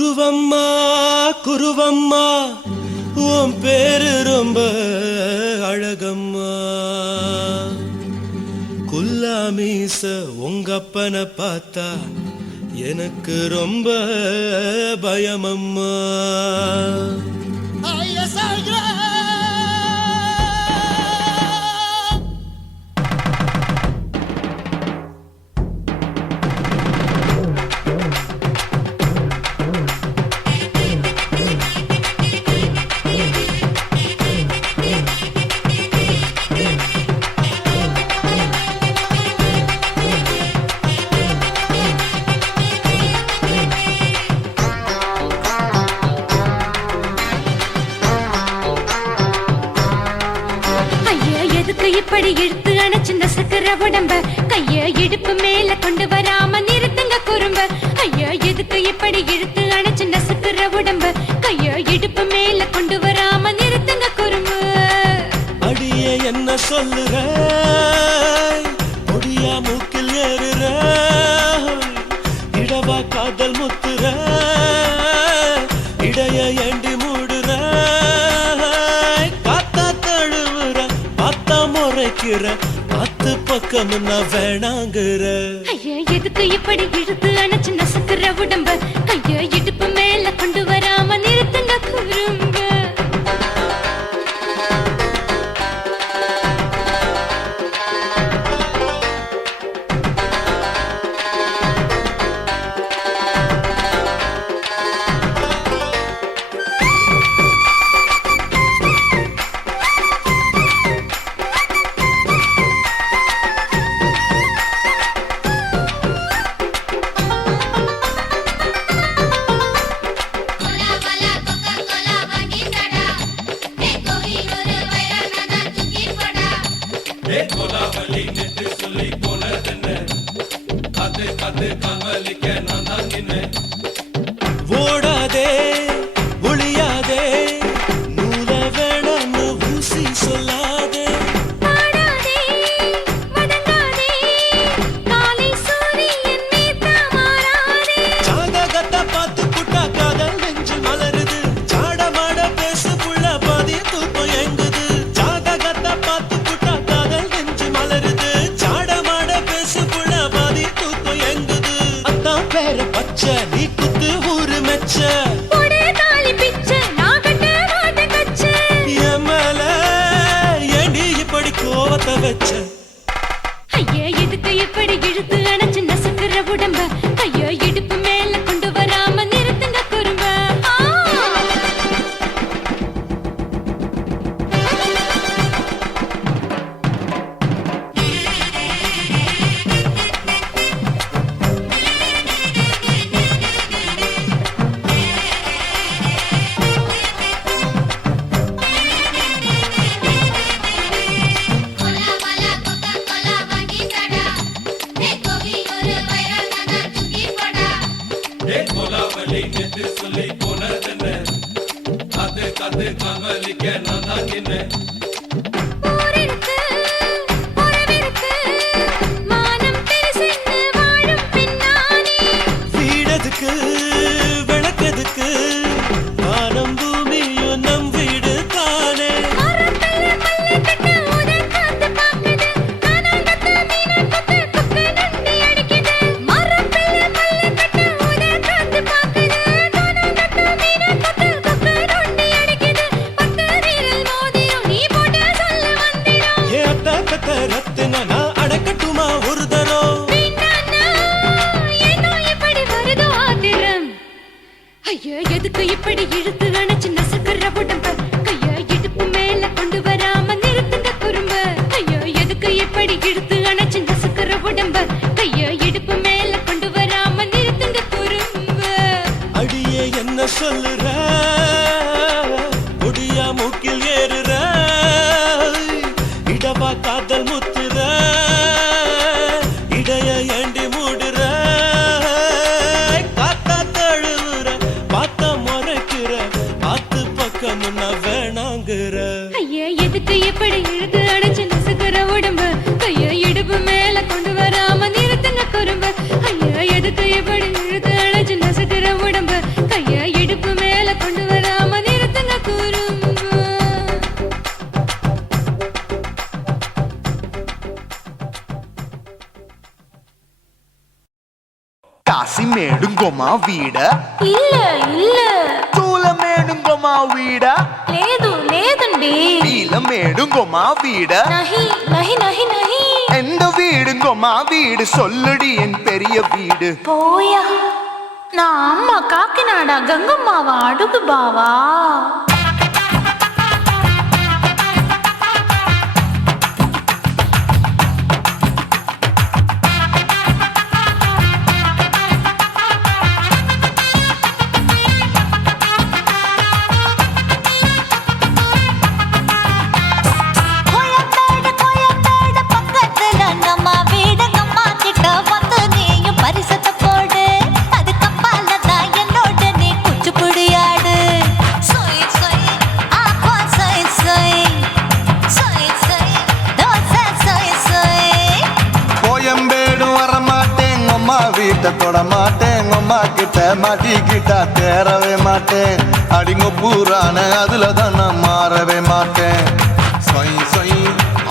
குருவம்மா குருவம்மா உன் பேரு ரொம்ப அழகம்மா குல்லாமீச உங்க அப்பனை பார்த்தா எனக்கு ரொம்ப பயமம்மா இப்படி இழுத்து அணைச்சு நசுக்கிற உடம்ப கைய இடுப்பு மேல கொண்டு வராம நிறுத்துங்க குறும்ப ஐயா எதுக்கு இப்படி இழுத்து அணைச்சு நசுக்கிற உடம்ப கைய இடுப்பு மேல கொண்டு வராம நிறுத்துங்க குறும்பு அடியே என்ன சொல்லுற ஒடியா மூக்கில் ஏறுற இடவா காதல் முத்துற இடைய ஏண்டி மூடுற காத்தா தழுவுற பார்த்தா முறைக்கிற பத்து பக்கம் நான் வேணாங்குற ஐயா எதுக்கு இப்படி இழுத்து அணைச்சு நசுக்கிற உடம்ப கைய இடுப்பு மேல கொண்டு வராம நிறுத்துங்க குறும்ப ஓடாதே ஒளியாதே நூல வேணான்னு ஊசி சொல்லாதே ஜாதகத்தை பார்த்து புட்டா காதல் நெஞ்சு மலருது சாடமாட பேசு புள்ள பாதி தூக்கம் எங்குது ஜாதகத்தை பார்த்து புட்டா காதல் நெஞ்சு மலருது சாடமாட பேசு புள்ள பாதி தூக்கம் எங்குது அத்தான் பேர பச்சை நீ குத்து ஊரு மெச்ச கோவத்தை வச்ச ஐயா எதுக்கு இப்படி இழுத்து அணைச்சு நசுக்கிற உடம்ப கையோ இடுப்பு மேல கொண்டு வராம நிறுத்துங்க குறும்ப வீடதுக்கு விளக்கதுக்கு வானம் பூமியும் நம் வீடு தானே ரத்தின நான் அடக்கட்டுமா ஒரு தரம் ஐயா எதுக்கு இப்படி இழுத்து அணைச்சு நசுக்கிற உடம்ப கைய இடுப்பு மேல கொண்டு வராம நிறுத்துங்க குறும்ப ஐயா எதுக்கு இப்படி இழுத்து அணைச்சு நசுக்கிற உடம்ப கைய இடுப்பு மேல கொண்டு வராம நிறுத்துங்க குறும்ப அடியே என்ன சொல்லுற ஒடியா மூக்கில் ஏறுற இடவா காதல் முத்துற இடைய ஏண்டி மூடுற காத்தா தழுவுற பார்த்த முறைக்கிற ஆத்து பக்கம் நான் வேணாங்குற ஐயா எதுக்கு இப்படி இழுத்து அணைச்சு நசுக்கிற உடம்ப கைய இடுப்பு மேல கொண்டு வராம நிறுத்துங்க குறும்ப ஐயா எதுக்கு இப்படி இழுத்து அணைச்சு நசுக்கிற உடம்ப கைய మేడుంగొమా వీడ இல்ல இல்ல తూల మేడుంగొమా వీడ లేదు లేదండి నీల మేడుంగొమా వీడ நஹி நஹி நஹி நஹி எந்த வீடுங்கொமா வீடு சொல்லுடி என் பெரிய வீடு போயா நான் அம்மா காக்கிநாடா கங்கம்மாவா அடுகு பாவா வீட்டை தொட மாட்டேன் அம்மா கிட்ட மாட்டிக்கிட்டா தேரவே மாட்டேன் அடிங்க பூரான அதுல தான் நான் மாறவே மாட்டேன் சொய் சொய்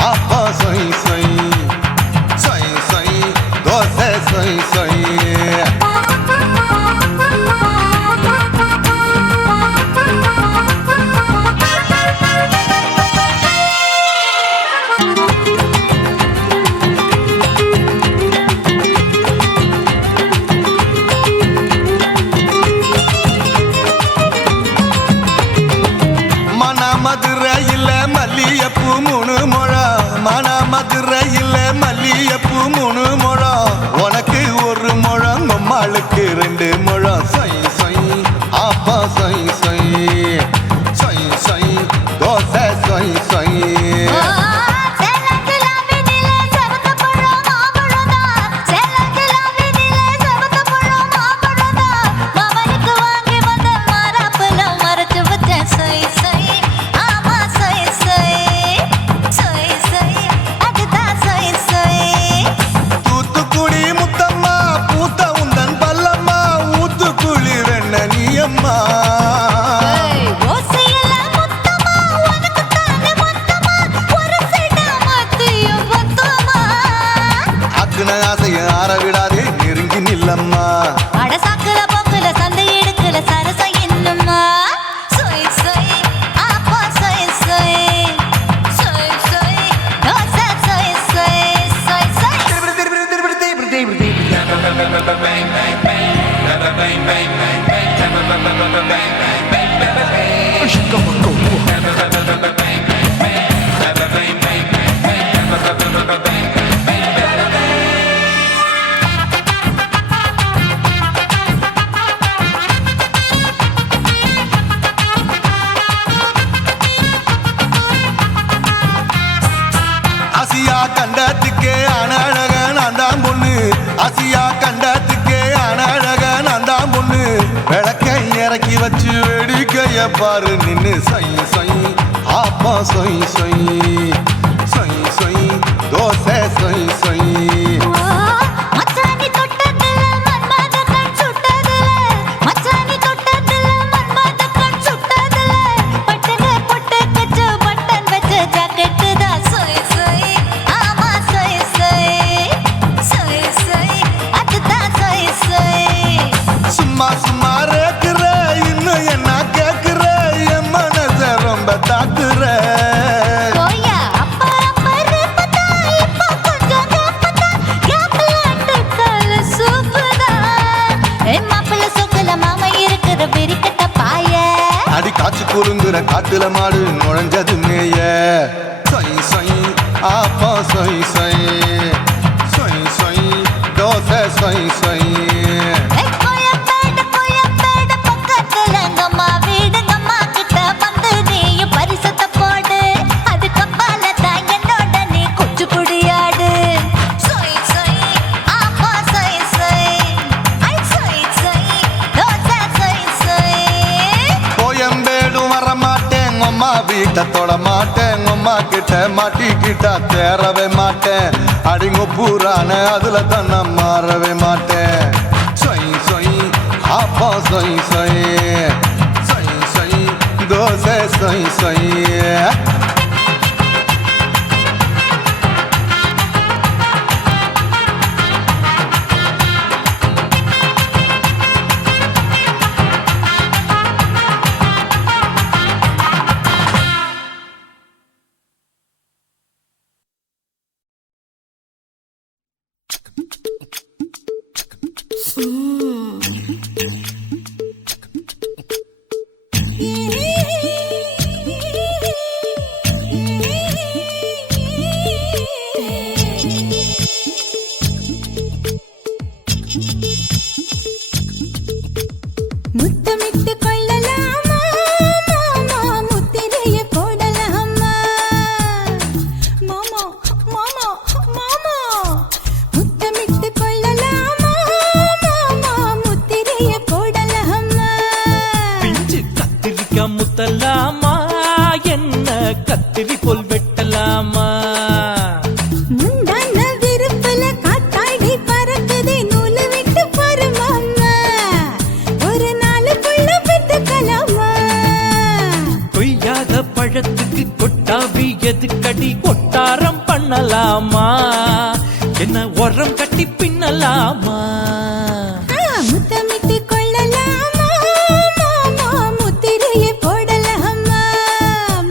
அப்பா சொய் சொய் சொய் சொய் தோசை சொய் சொய் மதுரையில் மல்லியப்பூ 3 முழம் மன மதுரையில் மல்லியப்பூ 3 முழம் உனக்கு 1 முழம் அம்மாளுக்கு 2 முழம் சொய் சொய் அப்பா சொய் சொய் சொய் சொய் தோசை சொய் சொய் விடாதே நெருங்கி நில்லம்மா அடசாக்குல போக்குல சந்தை எடுக்கல சரச என்னம்மா சொய் சொய் அப்பா சொய் சொய் சொய் சொய் தோசை சொய் சொய் சொய் சொய் ஆசியா கண்டத்துக்கே அனழக நான் தான் பொண்ணு ஆசியா கண்டத்துக்கே அனழக நான் தான் பொண்ணு விளக்கை இறக்கி வச்சு வேடிக்கைய பாரு நின்னு சொய் சொய் ஆப்பா சொய் சொய் சொய் சொய் தோசை சொய் சொய் சும்மா சும்மா ரேக்குற இன்னும் என்ன கேக்குற என் மனச ரொம்ப தாக்குற அடி காய்ச்சி குறுங்குற காட்டுல மாடு நுழைஞ்சது மேய சொய் சொய் ஆப்பா சொய் சொய் சொய் சொய் தோசை சொய் சொய் வீட்டை தொட மாட்டேன் அம்மா கிட்ட மாட்டிக்கிட்டா தேரவே மாட்டேன் அடிங்க பூரான அதுல தான் நான் மாறவே மாட்டேன் சொய் சொய் அப்பா சொய் சொய் சொய் சொய் தோசை சொய் சொய் கத்திரி போல் வெட்டலாமா முந்தான விருப்பல காத்தாடி பறக்குதே நூலு விட்டு பாரு மாமா ஒரு நாளுக்குள்ள பெத்துக்கலாமா கொய்யாத பழத்துக்கு கொட்டாவி எதுக்கடி கொட்டாரம் பண்ணலாமா என்ன உரம் கட்டி பின்னலாமா முத்தமிட்டு கொள்ளலாமா மாமா முத்திரையை போடலாமா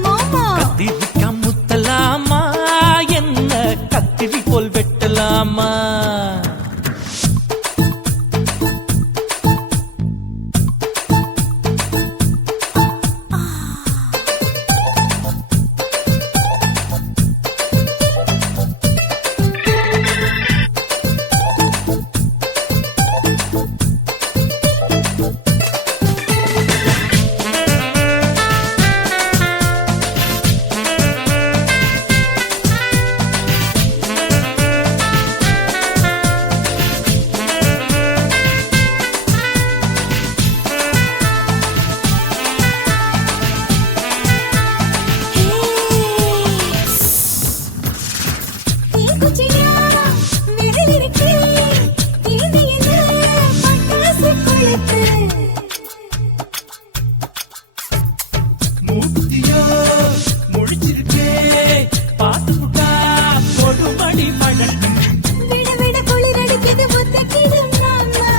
மாமா கத்திரிக்கா முத்தலாமா என்ன கத்திரி போல் வெட்டலாமா தீக்குச்சியா விரல் இருக்கு தீண்டியது பட்டாசு கொளுத்து மூக்குத்தியோ முழிச்சிருக்கே பாத்து புட்டா கொடுமடி பழக்கம் விட விட குளிர் அடிக்குது முத்தக்கிடும் மாமா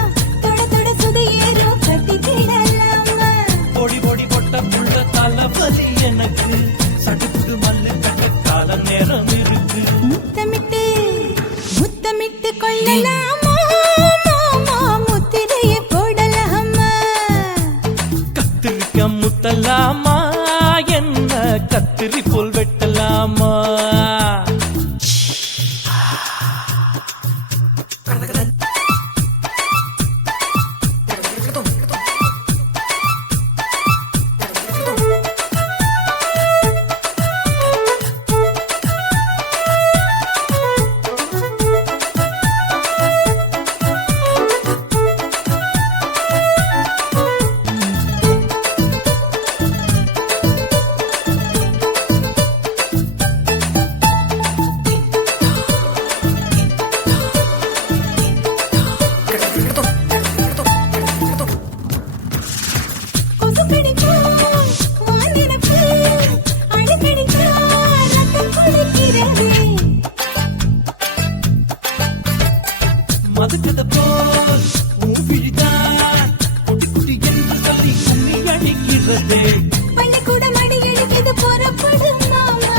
தொட தொட சுதையேறும் கட்டிக்கிடலாமா பொடி பொடி பொட்ட புள்ள தலைவலி எனக்கு சடுக்கு மல்லு கட்ட கால நேரம் இருக்கு முத்தமிட்டு முத்தமிட்டு கொள்ளலாமா மாமா முத்திரையை போடலாமா கத்திரிக்க முத்தலாமா என்ன கத்திரி போல் வெட்டலாமா கொசு கடிச்சா வாந்திரப்பு அடிக்கடிச்சா ரத்தம் குளிக்கிறதே மதுக்கத போல் ஊவிழிதான் குட்டி குட்டி என்று சொல்லி கும்மி அடிக்கிறதே பள்ளிக்கூடம் அடி எடுக்குது புறப்படும் மாமா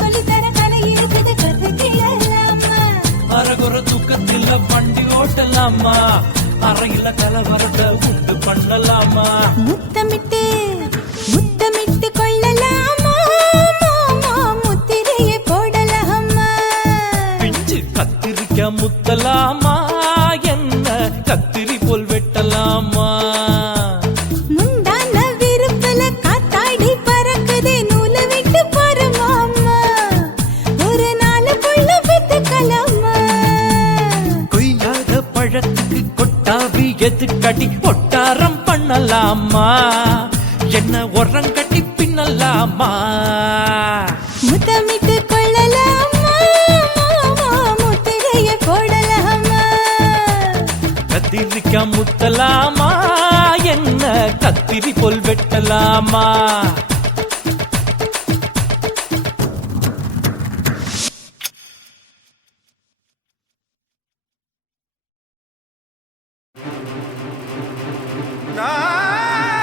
சொல்லித்தர கலை இருக்குது கத்துக்கிடலாமா அரகுற தூக்கத்தில் வண்டி ஓட்டலாமா அறையில கலவரத்தை உண்டு பண்ணலாமா முத்தமிட்டு முத்தமிட்டு கொள்ளலாமா மாமா முத்திரையை போடலாமா பிஞ்சு கத்திரிக்க முத்தலாமா என்ன கத்திரி போல் வெட்டலாமா முந்தான விருப்பல காத்தாடி பறக்குதே நூலு விட்டு பாரு மாமா ஒரு நாளுக்குள்ள பெத்துக்கலாமா கொய்யாத பழத்துக்கு கொட்டாவி எதுக்கடி ஒட்டாரம் பண்ணலாமா என்ன உரம் கட்டி பின்னலாமா முத்தமிட்டு கொள்ளலாமா மாமா முத்திரையை போடலாமா கத்திரிக்கா முத்தலாமா என்ன கத்திரி போல் வெட்டலாமா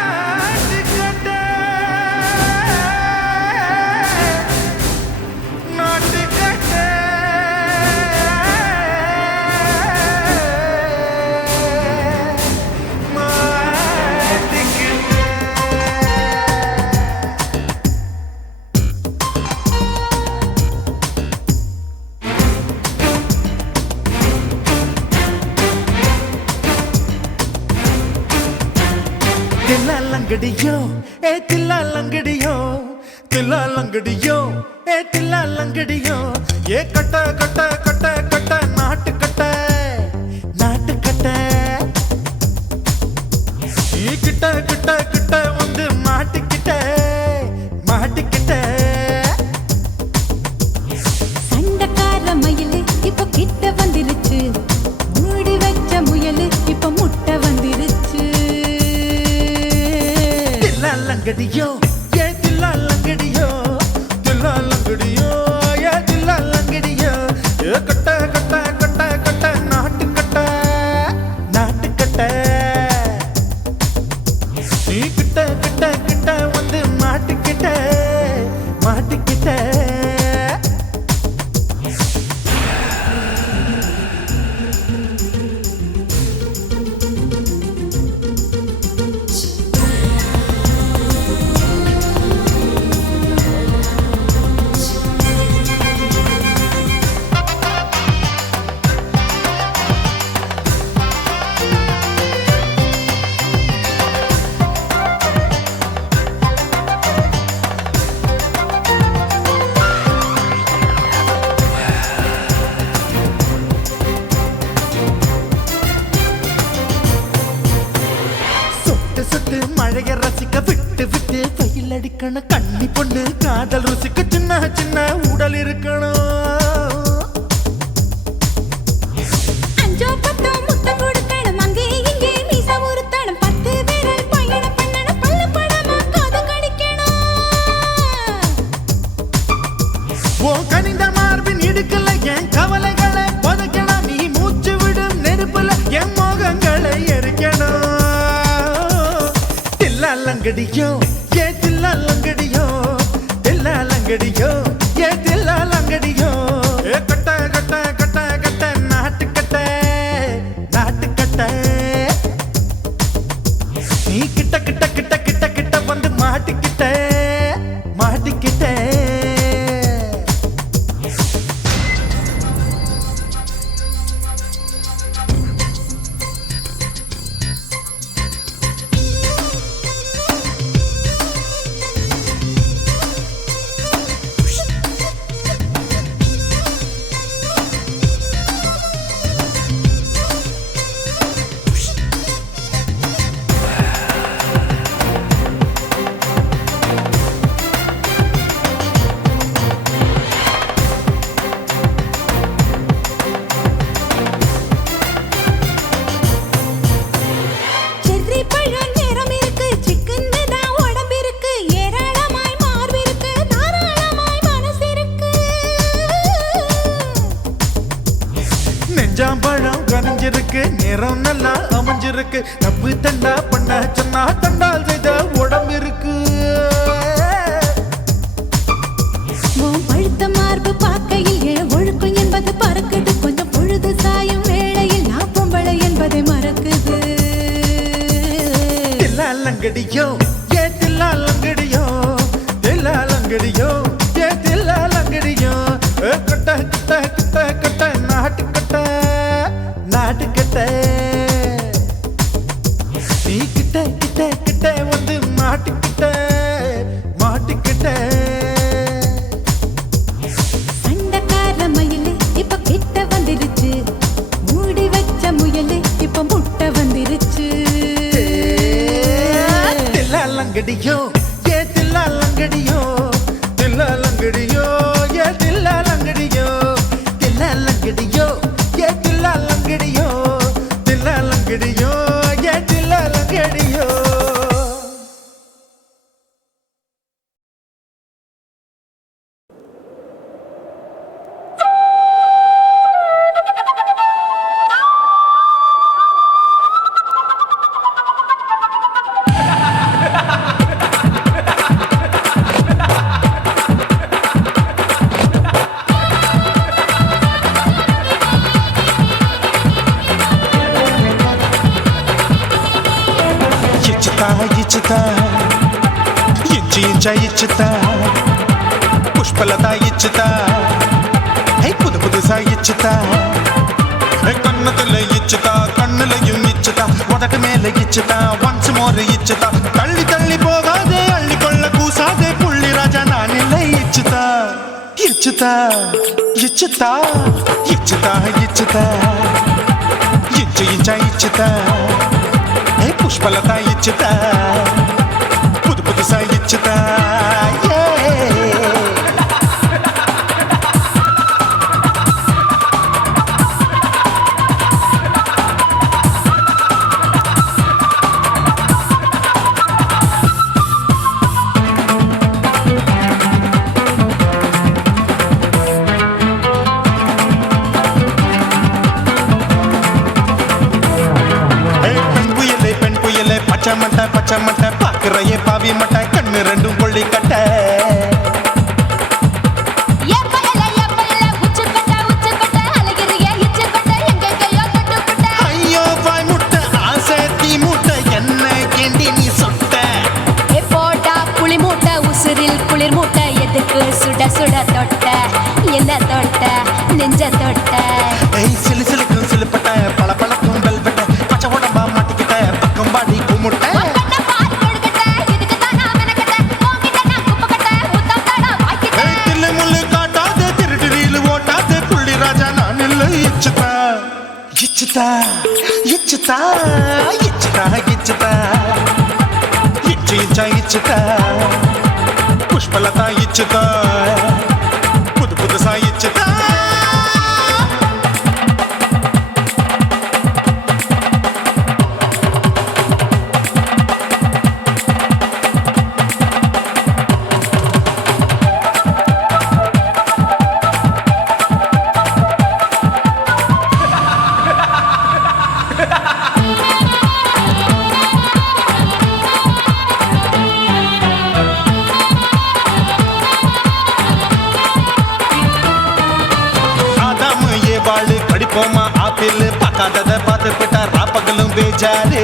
நாட்டுக்கட்டை, நாட்டுக்கட்டை, தில்லாலங்கடியோ ஏ தில்லாலங்கடியோ தில்லாலங்கடியோ ஏ தில்லாலங்கடியோ ஏ கட்ட கட்ட கட்ட கட்ட நாட்டு கட்ட நாட்டு கட்ட கிட்ட கிட்ட கிட்ட வந்து மாட்டிக்கிட்ட மாட்டிக்கிட்ட மாட்டிக்கிட்ட மழைய ரசிக்க விட்டு விட்டு வெயில் அடிக்கணும் கண்ணி பொண்ணு காதல் ருசிக்க சின்ன சின்ன உடல் இருக்கணும் அஞ்சோ பத்தோ முத்த கொடுக்கணும் அங்கே இங்கே மீச உருத்தணும் 10 விரல் பயணம் பண்ணணும் பல்லு படமா காது கடிக்கணும் ஓ கனிந்த மார்பின் இடுக்கல என் கவலைகளை புதைக்கணும் நீ மூச்சு விடும் நெருப்புல என் மோகங்களை எரிக்கணும் தில்லாலங்கடியோ ஏ தில்லாலங்கடியோ தில்லாலங்கடியோ ஏ தில்லாலங்கடியோ ஏ கட்ட கட்ட கட்ட கட்ட நாட்டு கட்ட நாட்டு கட்ட நீ கிட்ட கிட்ட கிட்ட கிட்ட கிட்ட வந்து மாட்டிக்கிட்ட மாட்டிக்கிட்ட செர்ரி பழம் நிறம் இருக்கு சிக்கன்னு தான் உடம்பு இருக்கு ஏராளமாய் மார்பு இருக்கு தாராளமாய் மனசு இருக்கு நெஞ்சாம்பழம் கனிஞ்சிருக்கு நிறம் நல்லா அமைஞ்சிருக்கு தப்பு தண்டா பண்ண சொன்னா தண்டால் செய்த உடம்பு இருக்கு உன் பழுத்த மார்பு பார்க்கையில் என் ஒழுக்கம் என்பது பறக்குது கொஞ்சம் பொழுது சாயும் வேளையில் நான் பொம்பளை என்பதை மறக்குது தில்லாலங்கடியோ ஏ தில்லாலங்கடியோ தில்லாலங்கடியோ ஏ தில்லாலங்கடியோ கட்ட கட்ட கட்ட கட்ட நாட்டு கட்ட நாட்டு கட்ட நீ கிட்ட கிட்ட கிட்ட வந்து மாட்டிக்கிட்ட மாட்டிக்கிட்ட சண்டைக்கார மயிலு இப்ப கிட்ட வந்துருச்சு மூடி வச்ச முயலு இப்ப முட்டை வந்துருச்சு தில்லாலங்கடியோ ஏ தில்லாலங்கடியோ தில்லாலங்கடியோ ஏ தில்லாலங்கடியோ தில்லாலங்கடியோ ஏ தில்லாலங்கடியோ தில்லாலங்கடியோ ஏ தில்லாலங்கடியோ ఇచ్చుతా ఇచ్చి ఇంచ ఇచ్చుతా పుష్పలత ఇచ్చుతా புது புதுசா இச்சுதா கண்ணத்துல இச்சுதா கண்ணுலையும் இச்சுதா உதட்டு மேல இச்சுதா ஒன்ஸ் மோர் இச்சுதா தள்ளி தள்ளி போகாதே அள்ளி கொள்ள கூசாதே புள்ளி ராஜா நான் இல்லை இச்சுதா இச்சுதா இச்சுதா இச்சுதா இச்சுதா இச்சு இஞ்சா இச்சுதா புஷ்பலதா இச்சுதா புது புதுசா இச்சுதா பச்சை மட்டை பாக்குறையே பாவி மட்டை கண்ணு ரெண்டும் கொள்ளி கட்ட குளிர் மூட்டை எதுக்கு சுட சுட தொட்ட என்ன தொட்ட நெஞ்ச தொட்ட ஏய் சிலு சிலுக்கும் சிலுப்பட்ட பல பழக்கும் வெல்வெட்ட பச்சை உடம்பா மாட்டிக்கிட்ட பக்கம் பாடி குமுட்ட உன்கிட்ட பால் கொடுக்கட்ட, இதுக்குத்தான் நான் மெனக்கட்ட. உன்கிட்ட நான் குப்பைக்கட்ட, உத்தம் தடா வாய்க்கிட்ட. ஏய் தில்லு முள்ளு காட்டாதே திருட்டு ரீலு ஓட்டாதே புள்ளி ராஜா நான் இல்லை இச்சுதா இச்சுதா இச்சுதா இச்சுதா இச்சுதா இச்சு இச்சா இச்சுதா புஷ்பலதா இச்சுதா புது புதுசா இச்சுதா வாழு கடிப்போமா ஆப்பிள் பார்க்காதத பார்த்து விட்டா ராப்பகலும் பேஜாரு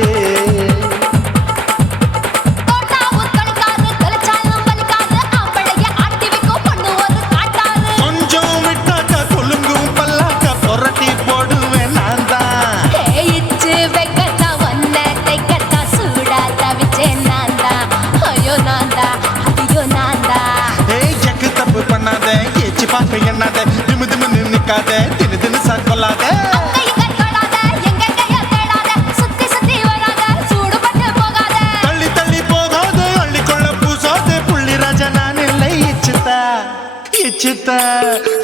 தோட்டாவும் கணிக்காது, தொலைச்சாலும் வலிக்காது. ஆம்பளைய ஆட்டி வைக்கும் பொண்ணு ஒரு காட்டாரு. கொஞ்சம் விட்டாக்க கொலுங்கும் பல்லாக்க புரட்டி போடுவேன் நான் தான் இச்சு வைக்கத்தான் ஒன்ன தைக்கத்தான் சூடா தவிச்சேன் நான் தான். ஐயோ நான் தான், ஐயோ நான் தான். ஏய் எக்கு தப்பு பண்ணாத ஏச்சி பார்க்க எண்ணாத திமு திமுன்னு நிக்காத தினு தினு சாக்கொள்ளாத அங்க இங்க தொடாத, எங்க கைய தேடாத. சுத்தி சுத்தி வராத, சூடுபட்டு போகாத. தள்ளி தள்ளி போகாது அள்ளிக்கொள்ள பூசாது புள்ளி ராஜா நான் இல்லை இச்சுதா இச்சுதா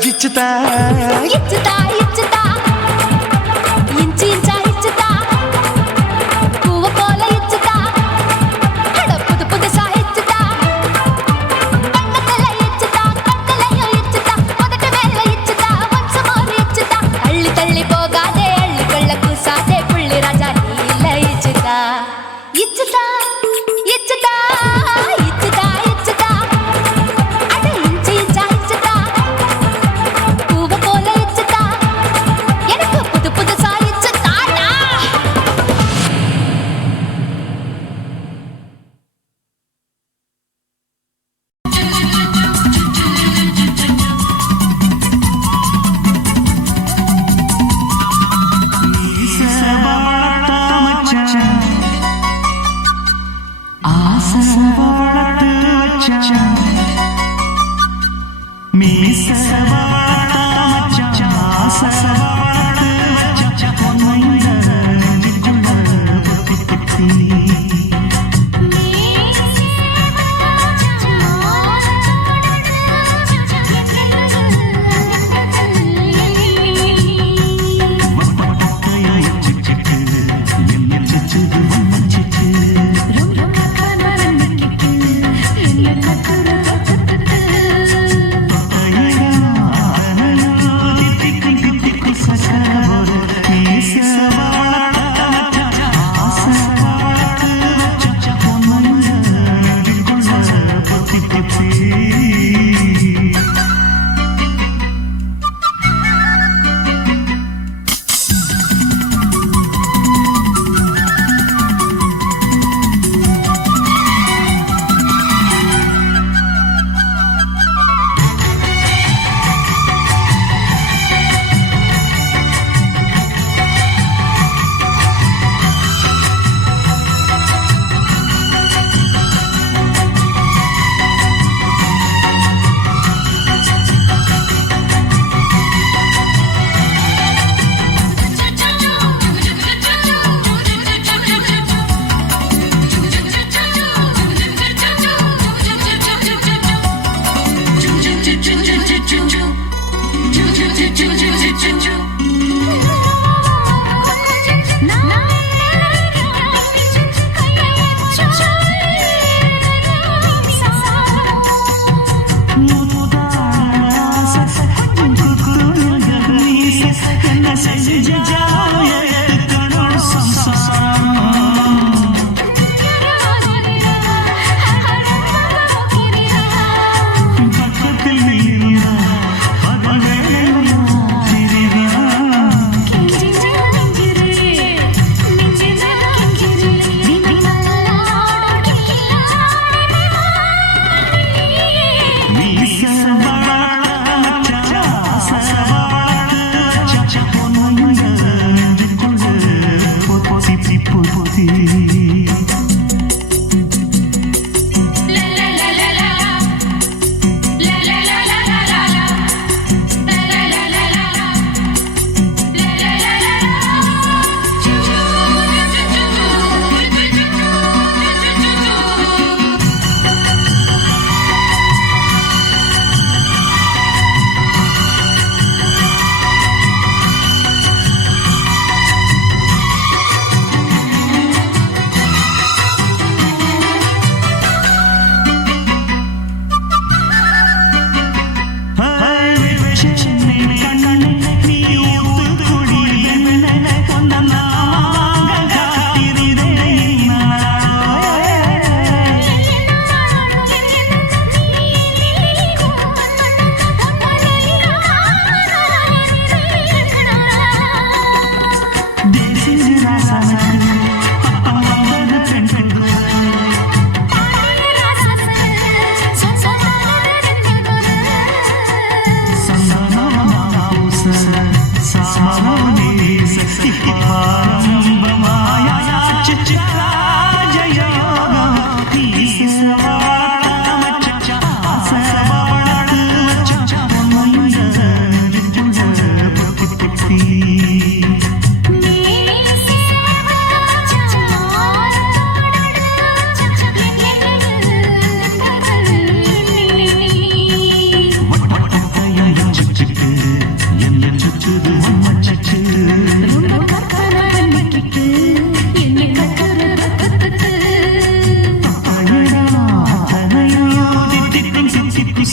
இச்சுதா இச்சுதா இச்சுதா இன்ச்சு இன்ச்சா இச்சுதா பூவ போல இச்சுதா அட புது புதுசா இச்சுதா கண்ணத்துல இச்சுதா கண்ணுலயும் இச்சுதா உதட்டு மேல இச்சுதா வம்சம் ஒரு இச்சுதா தள்ளி தள்ளி போகாதே அள்ளிக்கொள்ள கூசாதே புள்ளி ராஜா நீ இல்ல இச்சுதா இச்சுதா இச்சுதா இச்சுதா இச்சுதா அட இன்ச்சு இன்ச்சா இச்சுதா பூவ போல இச்சுதா எனக்கு புது புதுசா இச்சுதாடா என்ன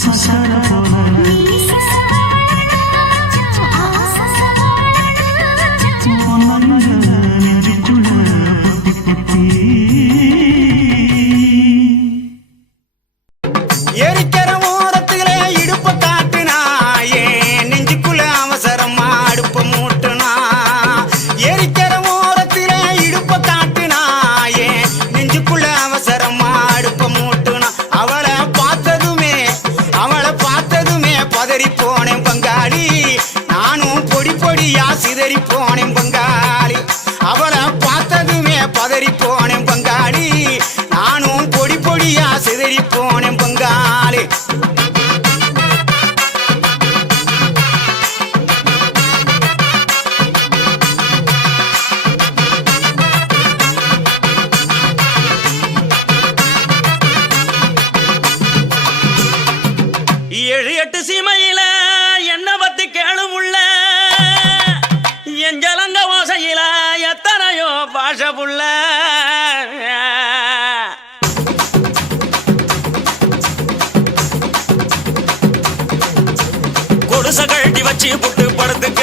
சக்கரை போல எரிக்கிற ஓரத்திலே இடுப்ப காட்டுனா ஏன் நெஞ்சுக்குள்ள அவசரமா அடுப்ப மூட்டுனா எரிக்கிற ஓரத்திலே இடுப்ப காட்டுனா ஏன் நெஞ்சுக்குள்ள அவசரமா அடுப்ப மூட்டுனா அவளை பார்த்ததுமே பதறி போனேன் பங்காளி நானும் பொடி பொடியா சிதறி போனேன் பங்காளி அவளை பார்த்ததுமே பதறி போனேன் பங்காளி நானும் பொடி பொடியா சிதறி போனேன் பங்காளி ஏழு எட்டு சீமையில என்ன பத்தி கேளுமுள்ள எஞ்சலங்க ஓசையில எத்தனையோ பாஷ புள்ள கொடுச கழட்டி வச்சு புட்டு படுத்துக்க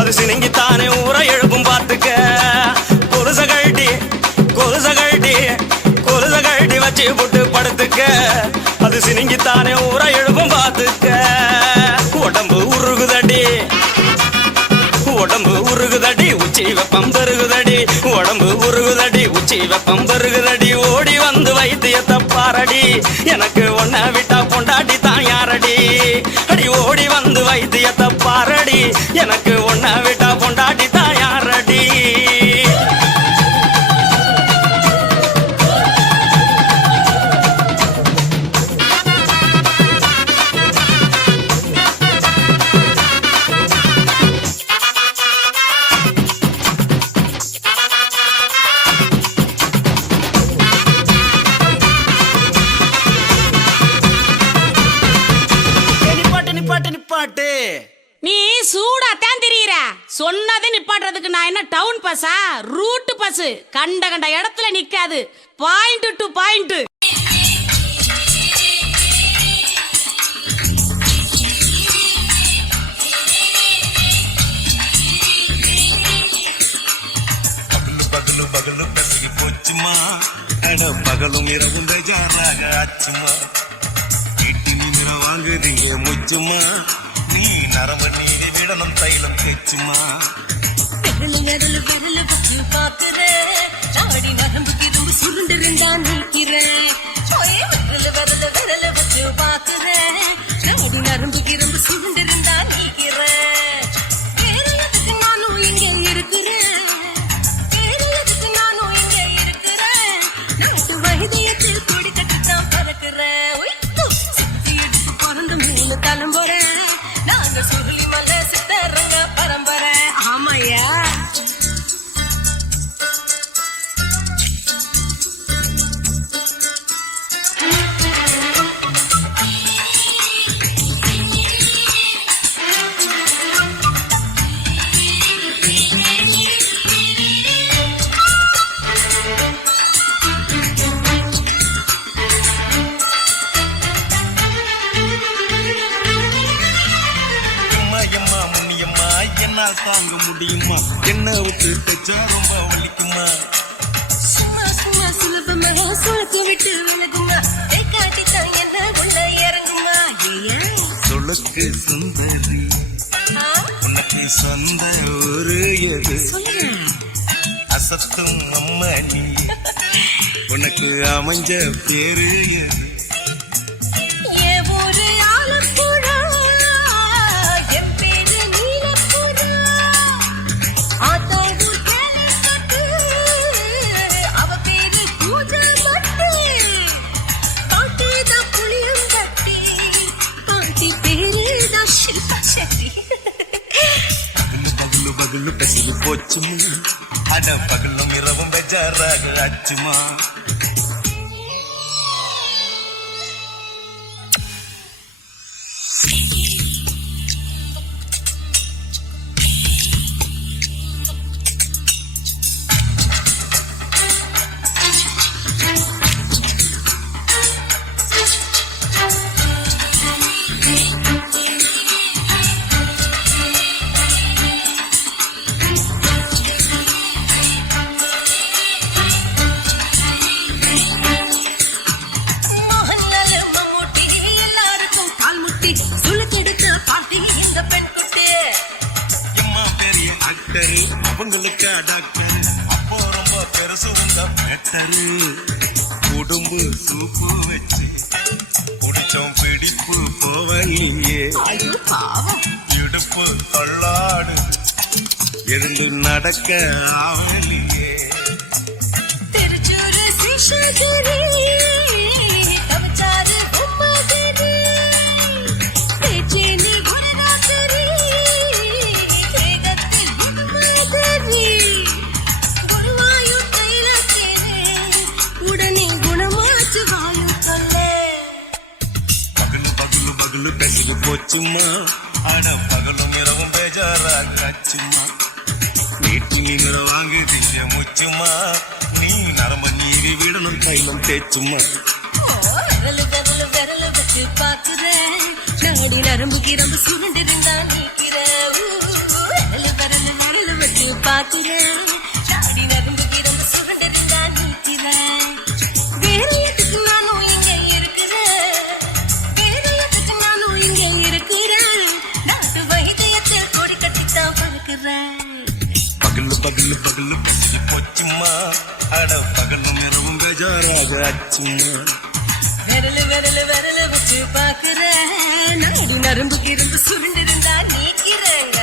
அது சினுங்கித்தானே ஊரை எழுப்பும் பார்த்துக்க கொலுச கழட்டி வச்சு புட்டு படுத்துக்க அது சினுங்கித்தானே ஊரை எழுப்பும் பார்த்துக்க உடம்பு உருகுதடி உச்சி வெப்பம் பெருகுதடி உடம்பு உருகுதடி உச்சி வெப்பம் பெருகுதடி ஓடி வந்து வைத்தியத்தை பாரடி எனக்கு ஒன்ன விட்டா பொண்டாட்டி தான் யாரடி அடி ஓடி வந்து வைத்தியத்தை பாரடி எனக்கு ஒன்ன விட்டா பொண்டாட்டி தான் யாரடி நிப்பாட்டு நீ சூடா தான் தெரியுற சொன்னது நிப்பாட்டுறதுக்கு நான் என்ன டவுன் பஸ்ஸா ரூட் பஸ் கண்ட இடத்துல நிக்காது பாயிண்ட் டு பாயிண்ட் பகலும் பசகி போச்சுமா அட பகலும் இரவும் பெஜாராக ஆச்சுமா வீட்டு நிமிர வாங்குறீங்க முச்சுமா நீ நரம்பு நீரி விடணும் தைலம் கேச்சுமா விரல வச்சு பாக்குறேன் நாடி நரம்புக்கு ரொம்ப சுருண்டிருந்தா நிற்கிறேன் விரல வச்சு பாக்குறேன் நாடி நரம்புக்கு ரொம்ப சுருண்டிருந்தா நிற்கிறேன் நானும் இங்க இருக்கிறேன் நாட்டு வைத்தியத்தில் கொடி கட்டித்தான் பறக்கிறேன் சுத்தி எடுத்து பிறந்த 3 தலைமுறை நாங்க சுருளி மலை சித்தரங்க பரம்பரை ஆமாயா தாங்க முடியுமா என்ன விட்டு தச்சா ரொம்ப வலிக்குமா சும்மா சுலபமா சுழத்து விட்டு விலகுமா காட்டித்தான் என்ன உள்ள இறங்குமா சொலுக்கு சுந்தரி உனக்கு சொந்த ஒரு எது அசத்தும் அம்மா நீ உனக்கு அமைஞ்ச பேரு எது பகலு பசிலு போச்சுமா அட பகலும் இரவும் பெஜாராக ஆச்சுமா குட்டி சுளுக்கெடுத்த பாட்டி இந்த பெண் குட்டி எம்மா பெரிய ஆக்டரு அவங்களுக்கு டாக்டர் அப்போ ரொம்ப பெருசு உங்க மேட்டரு உடம்பு சூப்பு வச்சு குடிச்சோம் பிடிப்பு போவலியே ஐயோ பாவம் இடுப்பு தள்ளாடு எழுந்து நடக்க ஆவலியே திருச்சூரு சிஷகிரி தவிச்சாரு பொம்மகிரி தேச்சேனி குருநாதரி வேகத்தில் மாதிரி குருவாயூர் தைலக்கேனே உடனே குணமாச்சு வாயும் சொல்லே பகலு பகலு பகலு பெசகு போச்சுமா ஆனா பகலும் இரவும் பேஜாராச்சுமா நீட்டு நீங்கள வாங்கி திங்க முச்சுமா நீ நரம்ப நீரி விடணும் தைலம் தேச்சுமா விரலு விரலு விரலு வச்சு பாக்குறேன் நாடி நரம்பு கிரம்பு சுருண்டிருந்தா நீக்கிறேன் விரலு விரலு விரலு வச்சு பாக்குறேன் நாடி நரம்பு கிரம்பு சுருண்டிருந்தா நீக்கிறேன் வேற எதுக்கு நானும் இங்க இருக்கிறேன் வேற எதுக்கு நானும் இங்க இருக்கிறேன் நாட்டு வைத்தியத்தில் கொடி கட்டித்தான் பறக்கிறேன் பகலு பகலு பகலு பெசகு போச்சுமா அட பகலும் இரவும் பேஜாராக ஆச்சுமா விரலு விரலு விரலு வச்சு பாக்குறேன் நாடி நரம்பு கிரம்பு சுருண்டிருந்தா நீக்கிறேங்க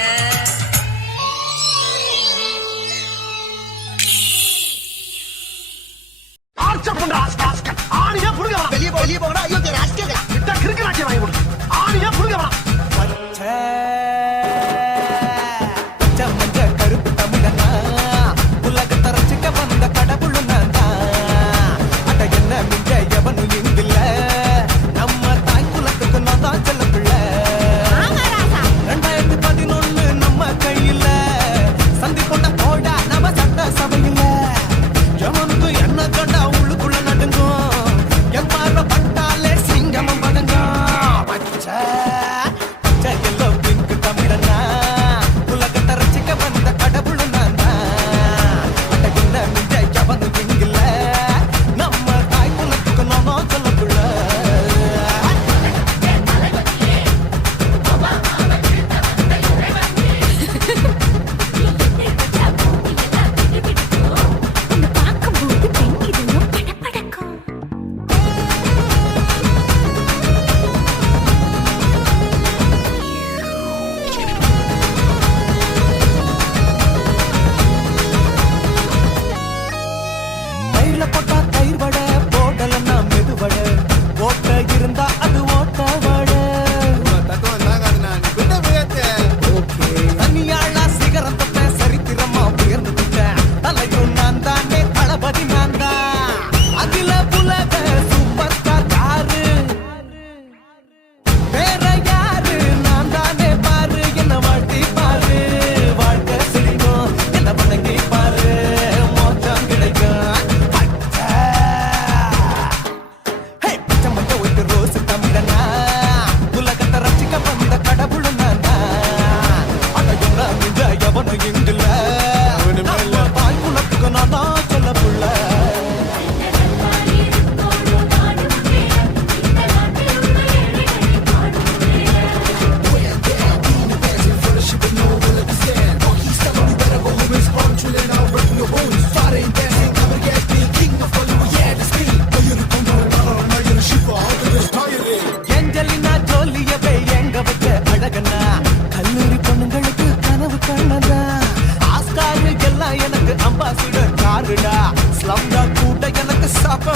அம்பாசிடர் காருடா ஸ்லம்டா கூட எனக்கு சாப்ப